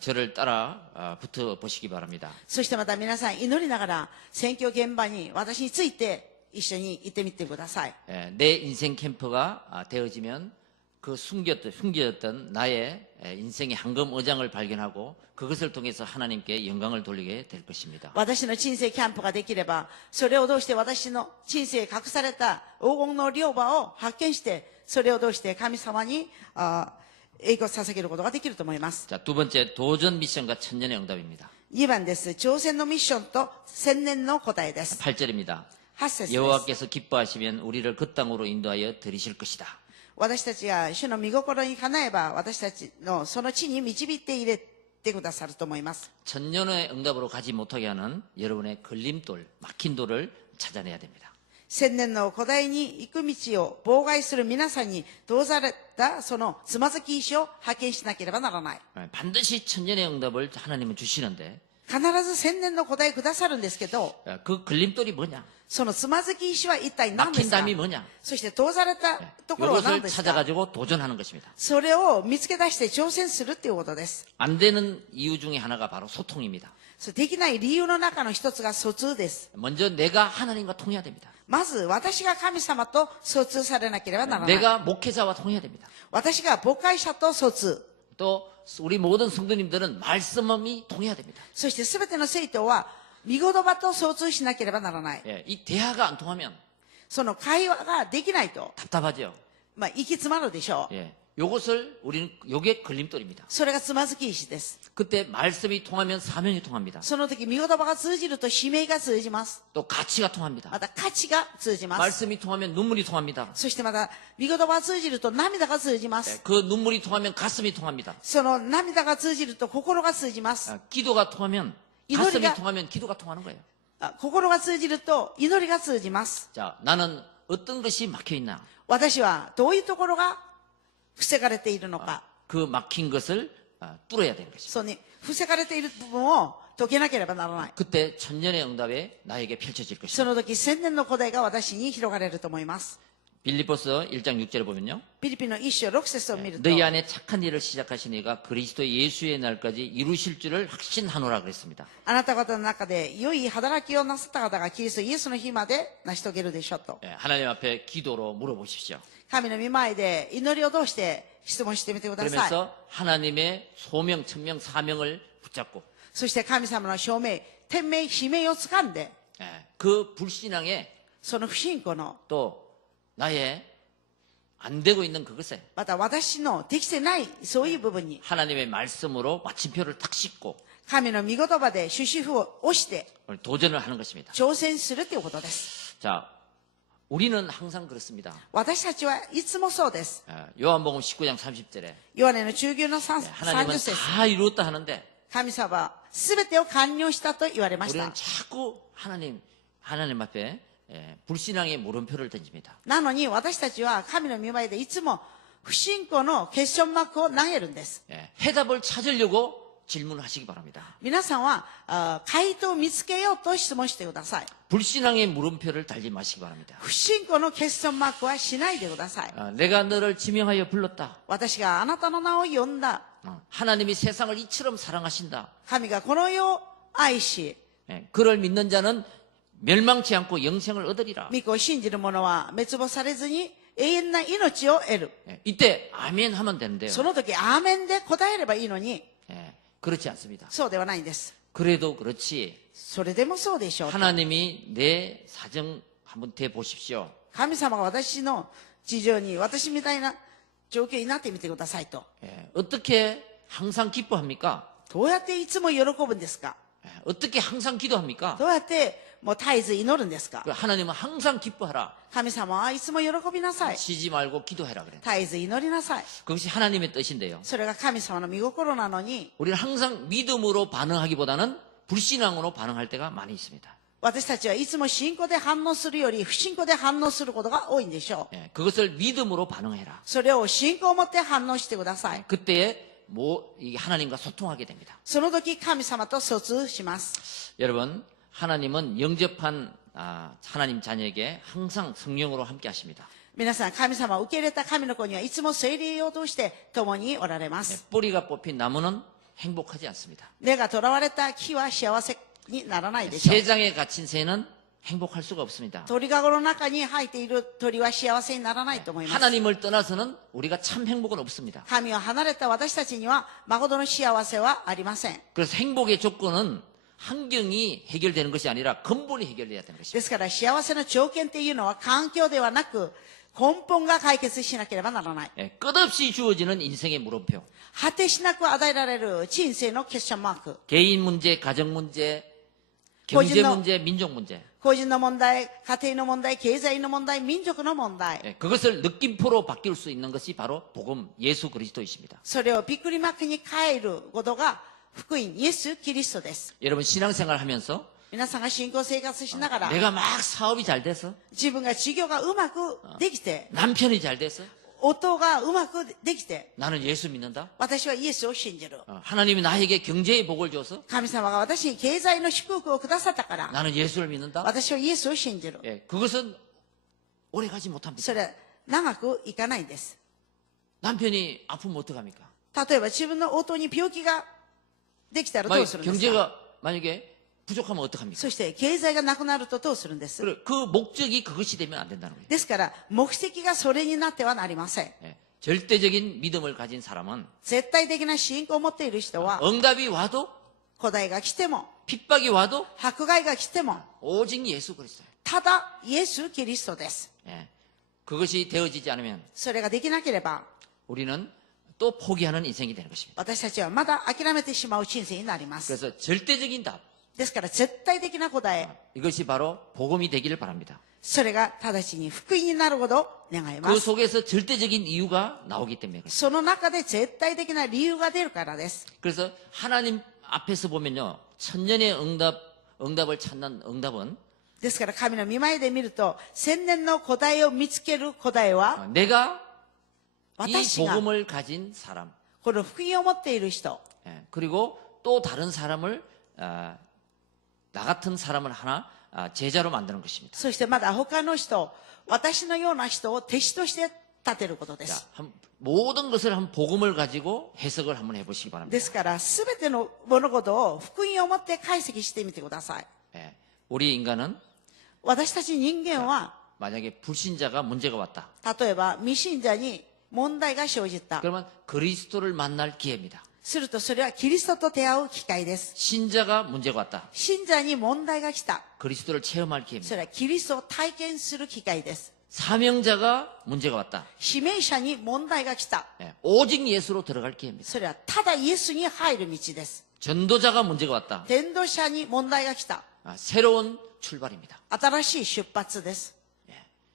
저를 따라 붙어 보시기 바랍니다. そしてまた皆さん祈りながら選挙現場に私について一緒に行ってみてください。 내 인생 캠프가 되어지면 그 숨겨졌던 나의 인생의 황금 어장을 발견하고 그것을 통해서 하나님께 영광을 돌리게 될 것입니다. 私の人生キャンプができれば、それを通して私の人生隠された黄金の両場を発見して、それを通して神様に栄光を捧げることができると思います。 자, 두 번째 도전 미션과 천년의 응답입니다. 2番です。挑戦のミッションと千年の答えです。 8절입니다. 8節です。 여호와께서 기뻐하시면 우리를 그 땅으로 인도하여 들이실 것이다. 私たちが主の御心にかなえば、私たちのその地に導いて入れてくださると思います。 천년의 응답으로 가지 못하게 하는 여러분의 걸림돌, 막힌 돌을 찾아내야 됩니다. 千年の古代に行く道を妨害する皆さんに通されたそのつまずき石を発見しなければならない。 반드시 천년의 응답을 하나님은 주시는데 必ず千年の答えくださるんですけど、 그 걸림돌이 뭐냐? そのつまずき石は一体何で 막힌 すか？ 담이 뭐냐? そして通されたところは何 이것을 ですか？ 찾아가지고 도전하는 것입니다. それを見つけ出して挑戦するっていうことです。 안 되는 이유 중에 하나가 바로 소통입니다. そうできない理由の中の一つが疎通です。 먼저 내가 하나님과 통해야 됩니다. まず私が神様と疎通されなければならない。 내가 목회자와 통해야 됩니다. 私が牧会者と疎通。 또 우리 모든 성도님들은 말씀이 통해야 됩니다. そして全ての生徒は御言葉と疎通しなければならない。 이 대화가 안 통하면 その会話ができないと、 답답하죠. 行き詰まるでしょう。 예. 요것을 우리는 요게 걸림돌입니다. それがつまずき石です。 그때 말씀이 통하면 사명이 통합니다. その時、御言葉が通じると使命が通じます。 또 가치가 통합니다. また価値が通じます。 말씀이 통하면 눈물이 통합니다. そしてまた、御言葉が通じると涙が通じま 예, す。 그 눈물이 통하면 가슴이 통합니다. その涙が通じると心が通じます。 기도가 통하면 이노리가- 가슴이 통하면 기도가 통하는 거예요. 心が通じると祈りが通じます。 자, 나는 어떤 것이 막혀 있나? 私はどういうところが防がれているのか。 그 막힌 것을 뚫어야 되는 것입니다. そうに、防がれている部分を解けなければならない。 그때 천년의 응답에 나에게 펼쳐질 そ 것입니다. の時、千年の古代が私に広がれると思います。 빌립보서 1장 6절에 보면요. フィリピンの一章6節を見ると、 너희 안에 착한 일을 시작하신 이가 그리스도 예수의 날까지 이루실 줄을 확신하노라 그랬습니다. あなた方の中で良い働きをなさった方がキリストイエスの日まで成し遂げるでしょうと。 예, 하나님 앞에 기도로 물어보십시오. 神の御前で祈りを通して質問してみてください。 그러면서 하나님의 소명, 천명, 사명을 붙잡고 そして神様の証明、天命、使命を掴んで、 예, 그 불신앙에 その不信仰の、 또 나의 안 되고 있는 그것에 また私のできてないそういう部分に、 하나님의 말씀으로 마침표를 탁 씻고 神の御言葉で終止符を押して 도전을 하는 것입니다. 挑戦するということです。 자, 우리는 항상 그렇습니다. 私たちはいつもそうです。 요한복음 19장 30절에 ヨハネの中牛の30 하나님은 節。 다 이루었다 하는데 神様は全てを完了したと言われまし 우리는 た。 자꾸 하나님 앞에 불신앙의 물음표를 던집니다. なのに私たちは神の御前でいつも不信仰のクエスチョンマークを投げるんです。 해답을 찾으려고 질문하시기 바랍니다. 皆さんは回答を見つけようと質問してください。 불신앙의 물음표를 달지 마시기 바랍니다. 不信仰のクエスチョンマークはしないでください。 내가 너를 지명하여 불렀다. 私があなたの名を呼んだ。 하나님이 세상을 이처럼 사랑하신다. 神がこの世を愛し、 그를 믿는 자는 멸망치 않고 영생을 얻으리라. 御子を信じる者は滅亡されずに永遠な命を得る。 이때 아멘 하면 되는데요. その時、アーメンで答えればいいのに、 그렇지 않습니다. そうではないんです。 그래도 그렇지. それでもそうでしょう。 하나님이 내 사정 한번 대 보십시오. 神様が私の事情に私みたいな状況になってみてくださいと。 어떻게 항상 기뻐합니까? どうやっていつも喜ぶんですか？ 어떻게 항상 기도합니까? どうやってもう絶えず祈るんですか？ 하나님은 항상 기뻐하라. 神様はいつも喜びなさい。 쉬지 말고 기도해라 그래. 絶えず祈りなさい。 그것이 하나님의 뜻인데요. それが神様の御心なのに、 우리는 항상 믿음으로 반응하기보다는 불신앙으로 반응할 때가 많이 있습니다. 私たちはいつも信仰で反応するより不信仰で反応することが多いんでしょう。 그것을 믿음으로 반응해라. それを信仰を持って反応してください。 그때에 이게 하나님과 소통하게 됩니다. その時神様と疎通します。 여러분, 하나님은 영접한 하나님 자녀에게 항상 성령으로 함께 하십니다. 皆さん、神様を受け入れた神の子にはいつも聖霊を通して共におられます。 뿌리가 뽑힌 나무는 행복하지 않습니다. 根が囚われた木は幸せにならないでしょう。 세장에 갇힌 새는 행복할 수가 없습니다. 鳥かごの中に入っている鳥は幸せにならないと思います。 하나님을 떠나서는 우리가 참 행복은 없습니다. 神を離れた私たちには誠の幸せはありません。 그래서 행복의 조건은 환경이 해결되는 것이 아니라 근본이 해결돼야 되는 것입니다. ですから幸せの条件っていうのは環境ではなく根本が解決しなければならない。 끝없이 주어지는 인생의 물음표. 果てしなく与えられる人生のクエスチョンマーク。 개인 문제, 가정 문제, 경제 거짓말- 문제, 민족 문제. 個人の問題、家庭の問題、経済の問題、民族の問題。 그것을 느낌표로 바뀔 수 있는 것이 바로 복음 예수 그리스도이십니다. それをびっくりマークに変えることが福音イエス・キリストです。 여러분 신앙생활 하면서 皆さんが信仰生活しながら 내가 막 사업이 잘 돼서 自分が事業がうまくできて、 남편이 잘 돼서 夫がうまくできて、 나는 예수 믿는다. 私はイエスを信じる。 하나님이 나에게 경제의 복을 줘서 神様が私に経済の祝福をくださったから、 나는 예수를 믿는다. 私はイエスを信じる。 그것은 오래 가지 못합니다. それは長くいかないんです。 남편이 아프면 어떡합니까? 例えば自分の夫に病気ができたらどうするんですか？ 경제가 만약에 부족하면 어떡합니까? そして経済がなくなるとどうするんです？ 그 목적이 그것이 되면 안 된다는 거예요. ですから目的がそれになってはなりません。 절대적인 믿음을 가진 사람은 絶対的な信仰を持っている人は、 응답이 와도 古代が来ても、 핍박이 와도 迫害が来ても、 오직 예수 그리스도예요. ただイエス・キリストです。 그것이 되어지지 않으면 それができなければ、 우리는 또 포기하는 인생이 되는 것입니다. 私たちはまだ諦めてしまう人生になります。 그래서 절대적인 답, ですから絶対的な答え、 이것이 바로 복음이 되기를 바랍니다. それが直ちに福音になるほど願いま 그 す。 속에서 절대적인 이유가 나오기 때문에 그렇습니다. その中で絶対的な理由が出るからです。 그래서 하나님 앞에서 보면요, 천년의 응답을 찾는 응답은 ですから神の御前で見ると、千年の答えを見つける答えは、 내가 이 私が 복음을 가진 사람, この福音を持っている人、 예, 그리고 또 다른 사람을 나 같은 사람을 하나 제자로 만드는 것입니다. そしてまだ他の人、私のような人を弟子として立てることで 자, す。 모든 것을 한 복음을 가지고 해석을 한번 해보시기 바랍니다. ですから、すべての物事を福音を持って解析してみてください。 예, 우리 인간은 私たち人間は、 만약에 불신자가 문제가 왔다. 例えば未信者に問題が生じた。 그러면 그리스도를 만날 기회입니다. するとそれはキリストと出会う機会です。 신자가 문제가 왔다. 信者に問題が来た。 그리스도를 체험할 기회입니다. それはキリストを体験する機会です。 사명자가 문제가 왔다. 使命者に問題が来た。 예, 오직 예수로 들어갈 기회입니다. それはただイエスに入る道です。 전도자가 문제가 왔다. 伝道者に問題が来た。 새로운 출발입니다. 新しい出発です。 예,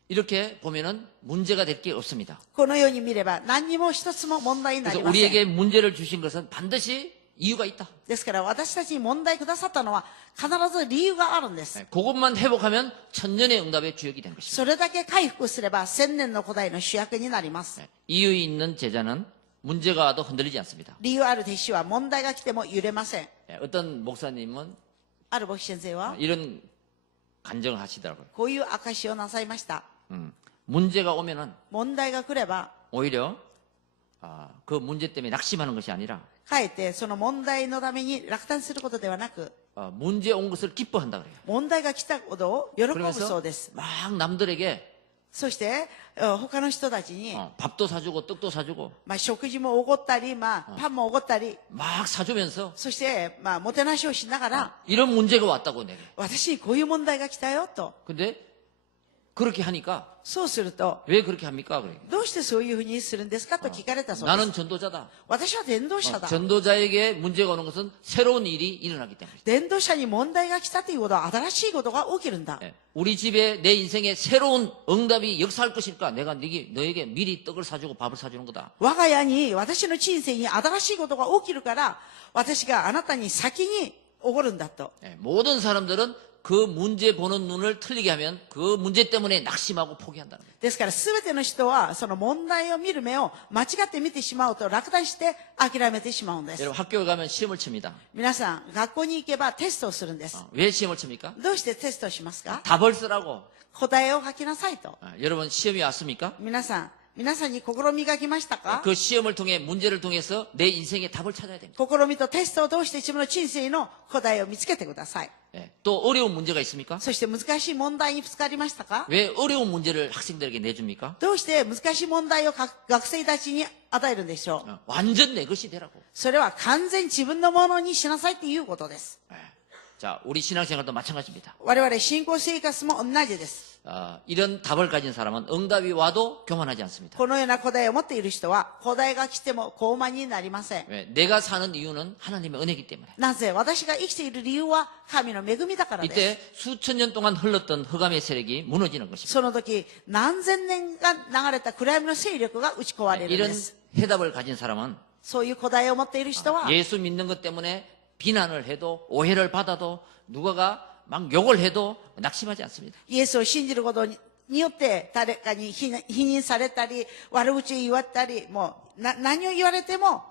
이렇게 보면은 문제가 될 게 없습니다. このように見れば何にも一つも問題にな 그래서 りません。 우리에게 문제를 주신 것은 반드시 이유가 있다. ですから私たちに問題くださったのは必ず理由があるんです。 예, 그것만 회복하면 천년의 응답의 주역이 되는 것입니다. それだけ回復すれば千年の答えの主役になります。 예, 이유 있는 제자는 문제가 와도 흔들리지 않습니다. 理由ある弟子は問題が来ても揺れません。 예, 어떤 목사님은 ある牧師先生は 이런 간증을 하시더라고요. こういう証をなさいました。 문제가 오면은 問題が来れば 오히려 그 문제 때문에 낙심하는 것이 아니라 かえってその問題のために落胆することではなく 문제 온 것을 기뻐한다 그래요. 問題が来たことを喜ぶそ 그러면서 うです。 막 남들에게 そして他の人たちに、 밥도 사주고 떡도 사주고 食事もおごったり、パンもおごったり、 막 사주면서 そして、もてなしをしながら、 이런 문제가 왔다고 내게. 私にこういう問題が来たよと。 근데 그렇게 하니까 そうすると、 왜 그렇게 합니까? 그래. どうしてそういうふうにするんですかと聞かれたそうで 나는 す。 전도자다. 私は伝道者だ。 전도자에게 문제가 오는 것은 새로운 일이 일어나기 때문에. 伝道者に問題が来たということは新しいことが起きるんだ。 예, 우리 집에 내 인생에 새로운 응답이 역사할 것일까? 내가 너에게 미리 떡을 사주고 밥을 사주는 거다. 我が家に私の人生に新しいことが起きるから私があなたに先におごるんだと。 예, 모든 사람들은 그 문제 보는 눈을 틀리게 하면 그 문제 때문에 낙심하고 포기한다는 거예요. ですから全ての人はその問題を見る目を間違って見てしまうと落胆して諦めてしまうんです。 여러분 학교에 가면 시험을 칩니다. 皆さん学校に行けばテストをするんです。 왜 시험을 칩니까? どうしてテストをしますか？ 답을 쓰라고. 答えを書きなさいと。 여러분 시험이 왔습니까? 皆さんに試みが来ましたか？ 그 시험을 통해 문제를 통해서 내 인생의 답을 찾아야 됩니다. 試みとテストを通して自分の人生の答えを見つけてください。 예, 또 어려운 문제가 있습니까? そして難しい問題にぶつかりましたか？ 왜 어려운 문제를 학생들에게 내줍니까? どうして難しい問題を学生たちに与えるんでしょう？ 완전 내 것이 되라고. それは完全自分のものにしなさいっていうことです。 예. 자, 우리 신앙생활도 마찬가지입니다. 我々信仰生活も同じです。 이런 답을 가진 사람은 응답이 와도 교만하지 않습니다. このような答えを持っている人は答えが来ても高慢になりません。 왜? 내가 사는 이유는 하나님의 은혜이기 때문에. なぜ私が生きている理由は神の恵みだからです。 이때 수천 년 동안 흘렀던 흑암의 세력이 무너지는 것입니다. その時何千年が流れた暗闇の勢力が打ち壊れるん 이런 です。 해답을 가진 사람은 そういう答えを持っている人は 예수 믿는 것 때문에 비난을 해도 오해를 받아도 누가가 막 욕을 해도 낙심하지 않습니다. イエスを信じることによって誰かに否認されたり悪口を言われたりもう何を言われても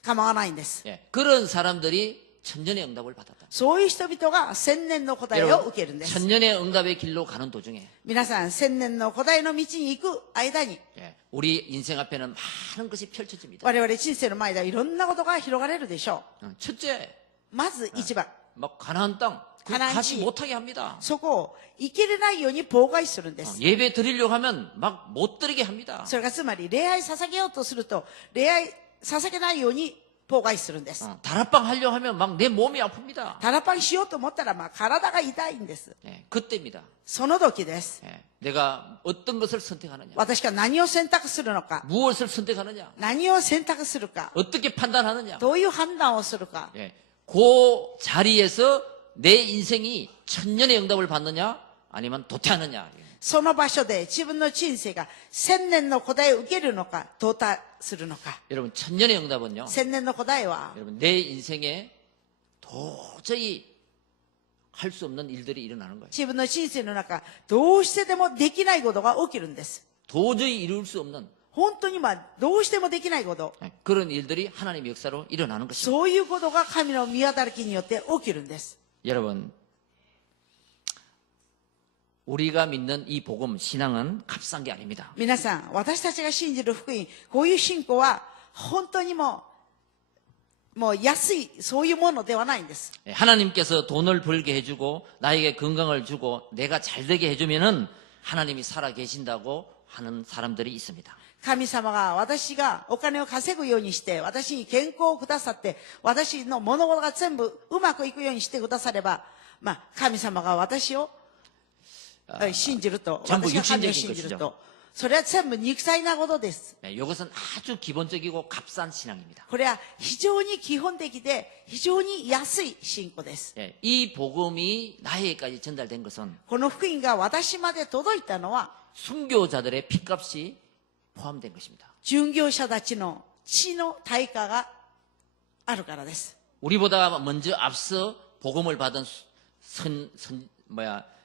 構わないんです。 예, 그런 사람들이 천년의 응답을 받았다. そういう人々が千年の答えを受けるんです。 천년의 응답의 길로 가는 도중에 皆さん千年の答えの道に行く間に 예, 우리 인생 앞에는 많은 것이 펼쳐집니다. 我々人生の前ではいろんなことが広がれるでしょ 첫째, う。まず一番、 막 가나안 땅 그 가나안 가지 지. 못하게 합니다. そこを生きれないように妨害するんです。 예배 드리려고 하면 막 못 드리게 합니다. それがつまり礼拝捧げようとすると礼拝捧げないように妨害するんです。 다락방 하려 하면 막 내 몸이 아픕니다. タラパンしようと思ったら、体が痛いんです。 예, 그때입니다. その時です。 예, 내가 어떤 것을 선택하느냐, 私が何を選択するのか、 무엇을 선택하느냐, 何を選択するか、 어떻게 판단하느냐. どういう判断をするか。 예, 그 자리에서 내 인생이 천년의 응답을 받느냐, 아니면 도태하느냐. その場所で自分の人生が千年の答えを受けるのか、淘汰するのか。 여러분, 천년의 응답은요, 千年の答えは、 여러분, 내 인생에 도저히 할 수 없는 일들이 일어나는 거예요. 自分の人生の中、どうしてでもできないことが起きるんです。 도저히 이룰 수 없는 本当にどうしてもできないこと。 예, 그런 일들이 하나님의 역사로 일어나는 것입니다. そういうことが神の見働きによって起きるんです。 여러분, 우리가 믿는 이 복음, 신앙은 값싼 게 아닙니다. 皆さん、私たちが信じる福音、こういう信仰は本当にもう安い、そういうものではないんです。 예, 하나님께서 돈을 벌게 해주고 나에게 건강을 주고 내가 잘 되게 해주면은 하나님이 살아 계신다고 하는 사람들이 있습니다. 神様が私がお金を稼ぐようにして、私に健康をくださって、私の物事が全部うまくいくようにしてくだされば、神様が私を信じると、전부 私が神を 육신적인 信じる 것이죠. と、それは全部肉体なことです。 예, 이것은 아주 기본적이고 값싼 신앙입니다. これは非常に基本的で、非常に安い信仰です。 예, 이 복음이 나에게까지 전달된 것은 この福音が私まで届いたのは、 순교자들의 핏값이 포함된 것입니다. 殉教者たちの血の対価があるからです。 우리보다 먼저 앞서 복음을 받은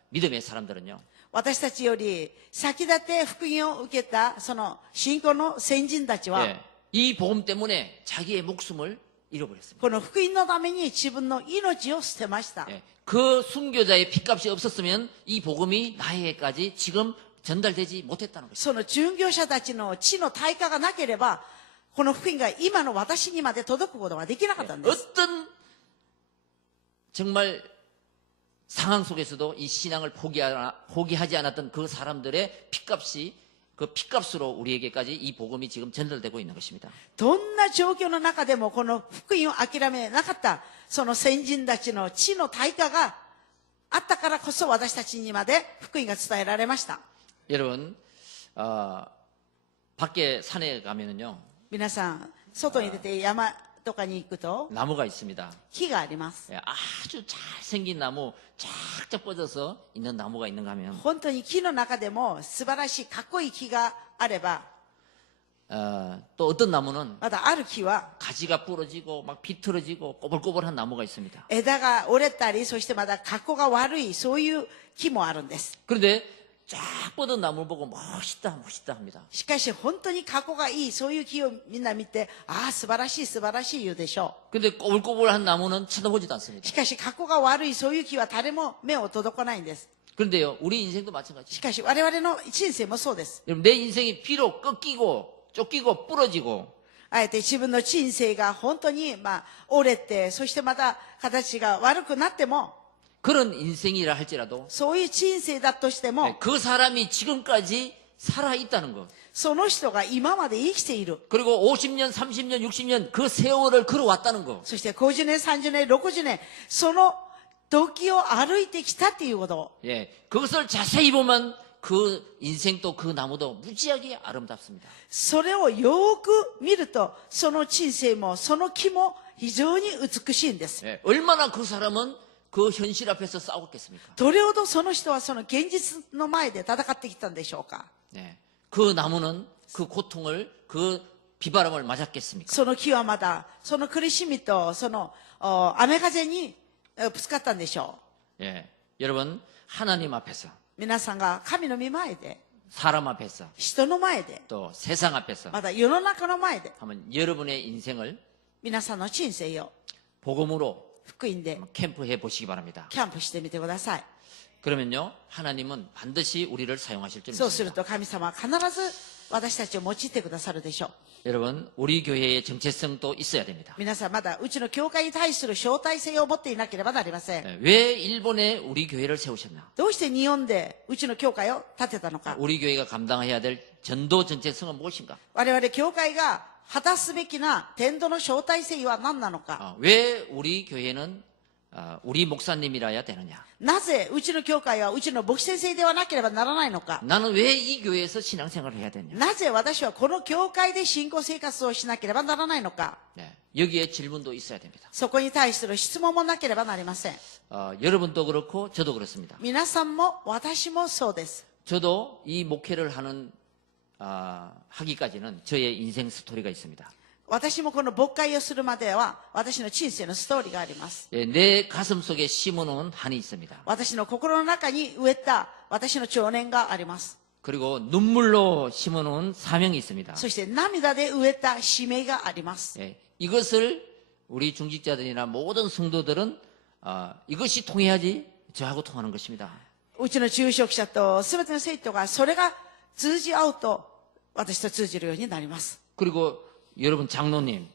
믿음의 사람들은요. 私たちより先立って福音を受けたその信仰の先人たちは、 예, 이 복음 때문에 자기의 목숨을 잃어버렸습니다. この福音のために自分の命を捨てました。 예, 그 순교자의 핏값이 없었으면 이 복음이 나에게까지 지금 전달되지 못했다는 것입니다. その殉教者たちの血の対価がなければ、この福音が今の私にまで届くことができなかったんです。 어떤 정말 상황 속에서도 이 신앙을 포기하지 않았던 그 사람들의 핏값이 그 핏값으로 우리에게까지 이 복음이 지금 전달되고 있는 것입니다. どんな状況の中でもこの福音を諦めなかったその先人たちの血の対価があったからこそ私たちにまで福音が伝えられました。 여러분, 밖에 산에 가면은요, 皆さん、外に出て山とかに行くと 나무가 있습니다. 木があります。 예, 아주 잘생긴 나무, 쫙쫙 뻗어서 있는 나무가 있는가 하면, 本当に木の中でも素晴らしいかっこいい木があれば、 또 어떤 나무는 またある木は 가지가 부러지고 막 비틀어지고 꼬불꼬불한 나무가 있습니다. 枝が折れたり、そしてまた格好が悪いそういう木もあるんです。 그런데 쫙 뻗은 나무를 보고 멋있다 멋있다 합니다. しかし本当に格好がいいそういう木をみんな見て、ああ素晴らしい素晴らしい言うでしょ 근데 꼬불꼬불한 나무는 쳐다보지도 않습니다. う。しかし格好が悪いそういう木は誰も目を届かないんです。 그런데요, 우리 인생도 마찬가지. しかし我々の人生もそうです。 여러분, 내 인생이 비록 꺾이고 쫓기고 부러지고 あえて自分の人生が本当に折れて、そしてまた形が悪くなっても、 그런 인생이라 할지라도 そういう人生だとしても、 그 사람이 지금까지 살아있다는 것. その人が今まで生きている。 그리고 50년, 30년, 60년 그 세월을 걸어왔다는 것. そして50年、30年、60年、その時を歩いてきたっていうこと。 예, 그것을 자세히 보면 그 인생도 그 나무도 무지하게 아름답습니다. それをよく見ると、その人生もその木も非常に美しいんです。 예, 얼마나 그 사람은 그 현실 앞에서 싸웠겠습니까? どれほどその人はその現実の前で戦ってきたんでしょうか。 예, 그 나무는 그 고통을 그 비바람을 맞았겠습니까? その木はまた、その苦しみとその雨風にぶつかったんでしょう。 예, 여러분 하나님 앞에서 皆さんが神の御前で、 사람 앞에서 人の前で、 또 세상 앞에서 また世の中の前で、 한번 여러분의 인생을 皆さんの人生を 복음으로 福音で 캠프해 보시기 바랍니다. キャンプしてみてください。 그러면요, 하나님은 반드시 우리를 사용하실 줄 そうする 믿습니다. と神様は必ず私たちを用いてくださるでしょう。 여러분, 우리 교회의 정체성도 있어야 됩니다. 皆さんまだうちの教会に対する招待性を持っていなければなりません。 왜 일본에 우리 교회를 세우셨나? どうして日本でうちの教会を建てたのか。 우리 교회가 감당해야 될 전도 정체성은 무엇인가? 我々教会が果たすべきな天道の招待性は何なのか。 왜 우리 교회는 우리 목사님이라야 되느냐? なぜうちの教会はうちの牧師先生ではなければならないのか。 나는 왜 이 교회에서 신앙생활을 해야 되냐? なぜ私はこの教会で信仰生活をしなければならないのか。 네, 여기에 질문도 있어야 됩니다. そこに対する質問もなければなりません。 여러분도 그렇고 저도 그렇습니다. 皆さんも私もそうです。 저도 이 목회를 하기까지는 저의 인생 스토리가 있습니다. 私もこの牧会をするまでは私の人生のストーリーがあります。 내 가슴 속에 심어놓은 한이 있습니다. 私の心の中に植えた私の情念があります。 그리고 눈물로 심어놓은 사명이 있습니다. そして涙で植えた使命があります。 이것을 우리 중직자들이나 모든 성도들은 이것이 통해야지 저하고 통하는 것입니다. うちの住職者と全ての生徒がそれが通じ合うと私と通じるようになります。 그리고 여러분 장로님,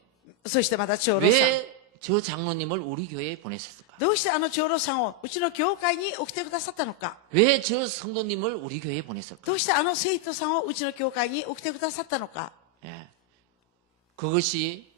そしてまた長老さん。 왜 저 장로님을 우리 교회에 보냈을까? どうしてあの長老さんをうちの教会に送ってくださったのか。 왜 저 성도님을 우리 교회에 보냈을까? どうしてあの生徒さんをうちの教会に送ってくださったのか。 그것이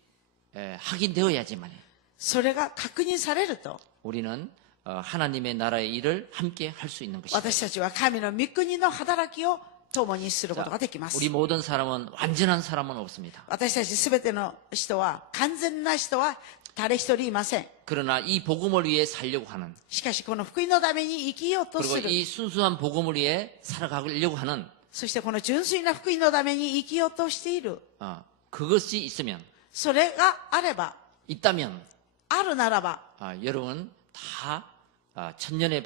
확인되어야지만 それが確認されると 우리는 하나님의 나라의 일을 함께 할 수 있는 것입니다. 私たちは神の御国の働きを共にすることができます。 우리 모든 사람은 완전한 사람은 없습니다. 私たちすべての人は、完全な人は誰一人いません。 그러나 이 복음을 위해 살려고 하는 しかしこの福音のために生きようと 그리고 する。 이 순수한 복음을 위해 살아가려고 하는 そしてこの純粋な福音のために生きようとしている。 그것이 있으면 それがあれば、 있다면 あるならば、 여러분 다 천년의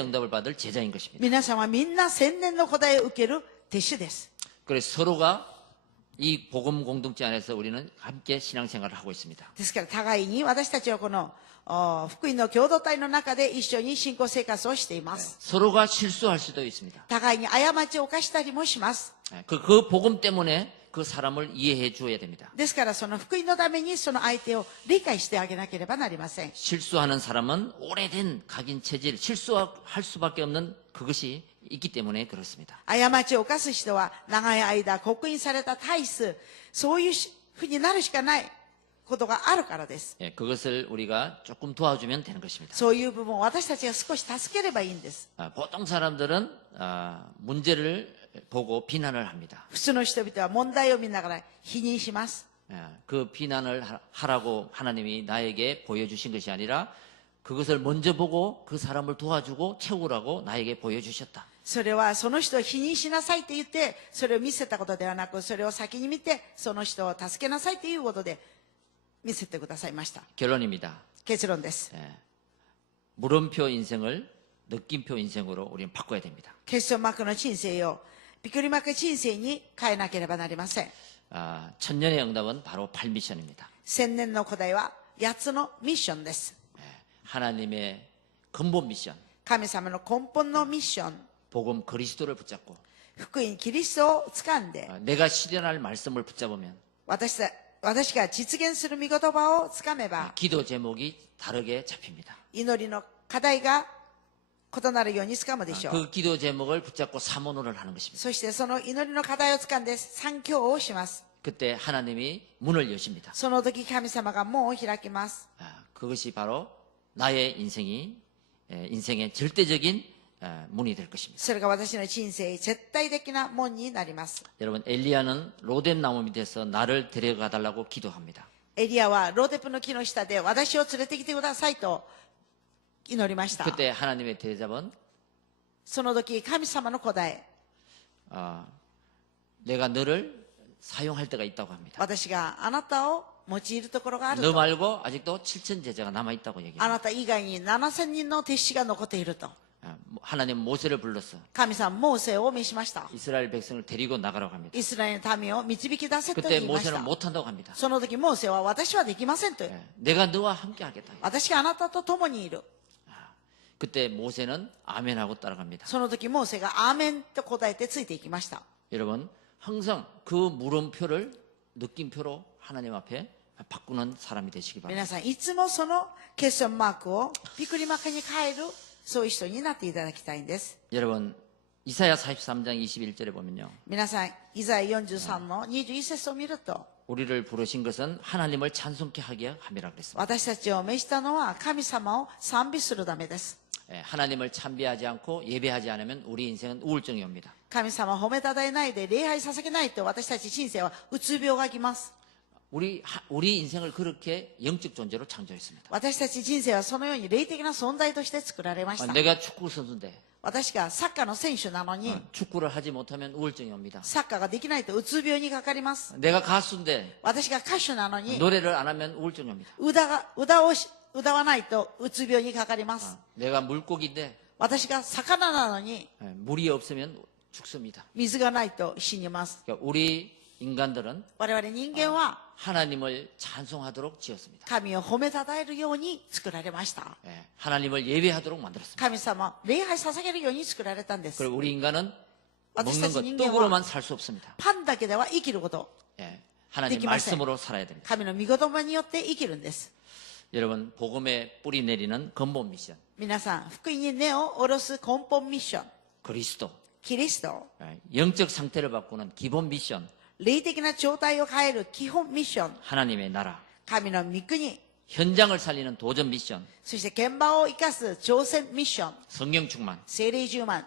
응답을 받을 제자인 것입니다. 皆さんはみんな千年の答えを受ける弟子です。 그래서 서로가 이 복음 공동체 안에서 우리는 함께 신앙생활을 하고 있습니다. ですから互いに私たちはこの福音の共同体の中で一緒に信仰生活をしています。 서로가 실수할 수도 있습니다. 互いに過ちを犯したりもします。 그 복음 때문에 그 사람을 이해해 주어야 됩니다. ですからその福音のためにその相手を理解してあげなければなりません。 실수하는 사람은 오래된 각인 체질, 실수할 수밖에 없는 그것이 있기 때문에 그렇습니다. 過ちを犯す人は長い間刻印された体質、そういうふうになるしかないことがあるからです。 그것을 우리가 조금 도와주면 되는 것입니다. そういう部分を私たちが少し助ければいいんです。 보통 사람들은 문제를 보고 비난을 합니다. 普通の人々は問題を見ながら否認します。 그 비난을 하라고 하나님이 나에게 보여주신 것이 아니라 그것을 먼저 보고 그 사람을 도와주고 채우라고 나에게 보여주셨다. それはその人を否認しなさいって言ってそれを見せたことではなく、それを先に見てその人を助けなさいということで見せてくださいました。 결론입니다. 結論です。 물음표 인생을 느낌표 인생으로 우리는 바꿔야 됩니다. 決勝幕の人生をびっくり幕人生に変えなければなりません。 천년의 응답은 바로 8미션입니다. 千年の答えは8つのミッションです。 하나님의 근본 미션, 神様の根本のミッション、 복음 그리스도를 붙잡고 福音キリストを掴んで、 내가 실현할 말씀을 붙잡으면 私が実現する御言葉を掴めば、 기도 제목이 다르게 잡힙니다. 祈りの課題が異なるように掴むでしょう。 그 기도 제목을 붙잡고 사모노를 하는 것입니다. そしてその祈りの課題を掴んで賛教をします。 그때 하나님이 문을 여십니다. その時神様が門を開きます。 그것이 바로 나의 인생의 절대적인 문이 될 것입니다. それが私の人生絶対的な門になります。 여러분 엘리야는 로뎀 나무 밑에서 나를 데려가 달라고 기도합니다. エリアはローテプの木の下で私を連れてきてくださいと祈りました。 그때 하나님의 대답은 その時神様の答え、 내가 너를 사용할 때가 있다고 합니다. 私があなたを用いるところがある 너 と。 말고 아직도 7천 제자가 남아 있다고 あ 얘기합니다. なた以外に7000人の弟子が残っていると。 하나님 모세를 불렀어. 神様モーセを召しました。 이스라엘 백성을 데리고 나가라고 합니다. イスラエルの民を導き出せと 그때 言いました 모세는 。 못한다고 합니다. その時モーセは私はできませんと。 내가 너와 함께 하겠다. 私があなたと共にいる。 그때 모세는 아멘하고 따라갑니다. その時モーセがアーメンと答えてついていきました。 여러분, 항상 그 물음표를 느낌표로 하나님 앞에 바꾸는 사람이 되시기 바랍니다. 皆さんいつもそのクエスチョンマークをびっくりマークに変えるそういう人になっていただきたいんです。 여러분, 이사야 43장 21절에 보면요. 皆さんイザヤ43の21節を見ると 우리를 부르신 것은 하나님을 찬송케 하게 함이라 그랬습니다. 私たちを召したのは神様を賛美するためです。 하나님을 참배하지 않고 예배하지 않으면 우리 인생은 우울증이 옵니다. 神様を褒めたたえないで礼拝捧げないと私たち人生はうつ病がきます。 우리 인생을 그렇게 영적 존재로 창조했습니다. 私たち人生はそのように霊的な存在として作られました。 내가 축구 선수인데 私がサッカーの選手なのに 축구를 하지 못하면 우울증이 옵니다. サッカーができないとうつ病にかかります。 내가 가수인데 私が歌手なのに 노래를 안 하면 우울증이 옵니다. 歌わないとうつ病にかかります。 내가 물고기인데 私が魚なのに 물이 없으면 죽습니다. 水がないと死にます。 그러니까 우리 인간들은 我々人間は 하나님을 찬송하도록 지었습니다. 神を褒めたたえるように作られました。 하나님을 예배하도록 만들었습니다. 神様、礼拝捧げるように作られたんです。 그리고 우리 인간은私 먹는 たち 것 人間は 떡으로만 살 수 없습니다. パンだけでは生きること、 하나님 되기 마세요. 말씀으로 살아야 됩니다. 神の御言葉によって生きるんです。 여러분, 복음의 뿌리 내리는 근본 미션, 皆さん、福音に根を下ろす根本ミッション、 그리스도, キリスト、 영적 상태를 바꾸는 기본 미션, 霊的な状態を変える基本ミッション、 하나님의 나라, 神の御国、 현장을 살리는 도전 미션, そして現場を生かす挑戦ミッション、 성령 충만. 聖霊充満。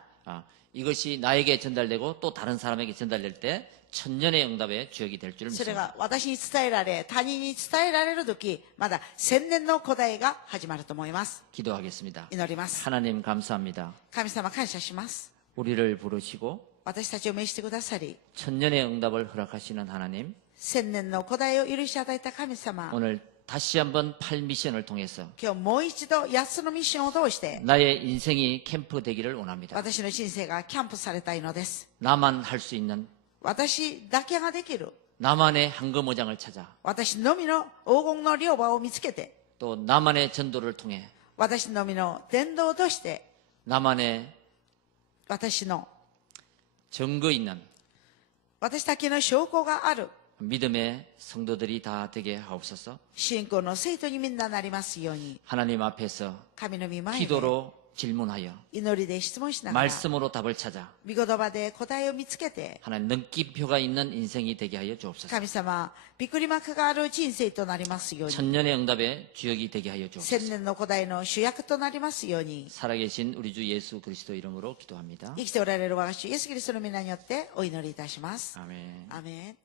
이것이 나에게 전달되고 또 다른 사람에게 전달될 때 천년의 응답의 주역이 될 줄 それ 믿습니다. が私に伝えられ、他人に伝えられるとき、まだ千年の答えが始まると思います。 기도하겠습니다. 祈ります。 하나님 감사합니다. 神様感謝します。 우리를 부르시고 私たちを召してくださり、 천년의 응답을 허락하시는 하나님, 千年の答えを許し与えた神様、 오늘 다시 한번 8미션을 통해서 今日もう一度8つのミッションを通して、 나의 인생이 캠프 되기를 원합니다. 私の人生がキャンプされたいのです。 나만 할 수 있는 私だけができる、 나만의 황금오장을 찾아 私のみの黄金の両場を見つけて、 또 나만의 전도를 통해 私のみの伝道として、 나만의 私の、 증거 있는 私だけの証拠がある、 믿음의 성도들이 다 되게 하옵소서. 信仰の生徒にみんななりますように、 하나님 앞에서 神の御前で 기도로 질문하여 祈りで質問しながら、 말씀으로 답을 찾아 御言葉で答えを見つけて、 하나님 넘기표가 있는 인생이 되게 하여 주옵소서. 神様、びっくりマークがある人生となりますように、 천년의 응답의 주역이 되게 하여 千 주옵소서. 年の答えの主役となりますように、 살아계신 우리 주 예수 그리스도 이름으로 기도합니다. 生きておられる我が主イエスキリストの皆によってお祈りいたします。 아멘. アーメン。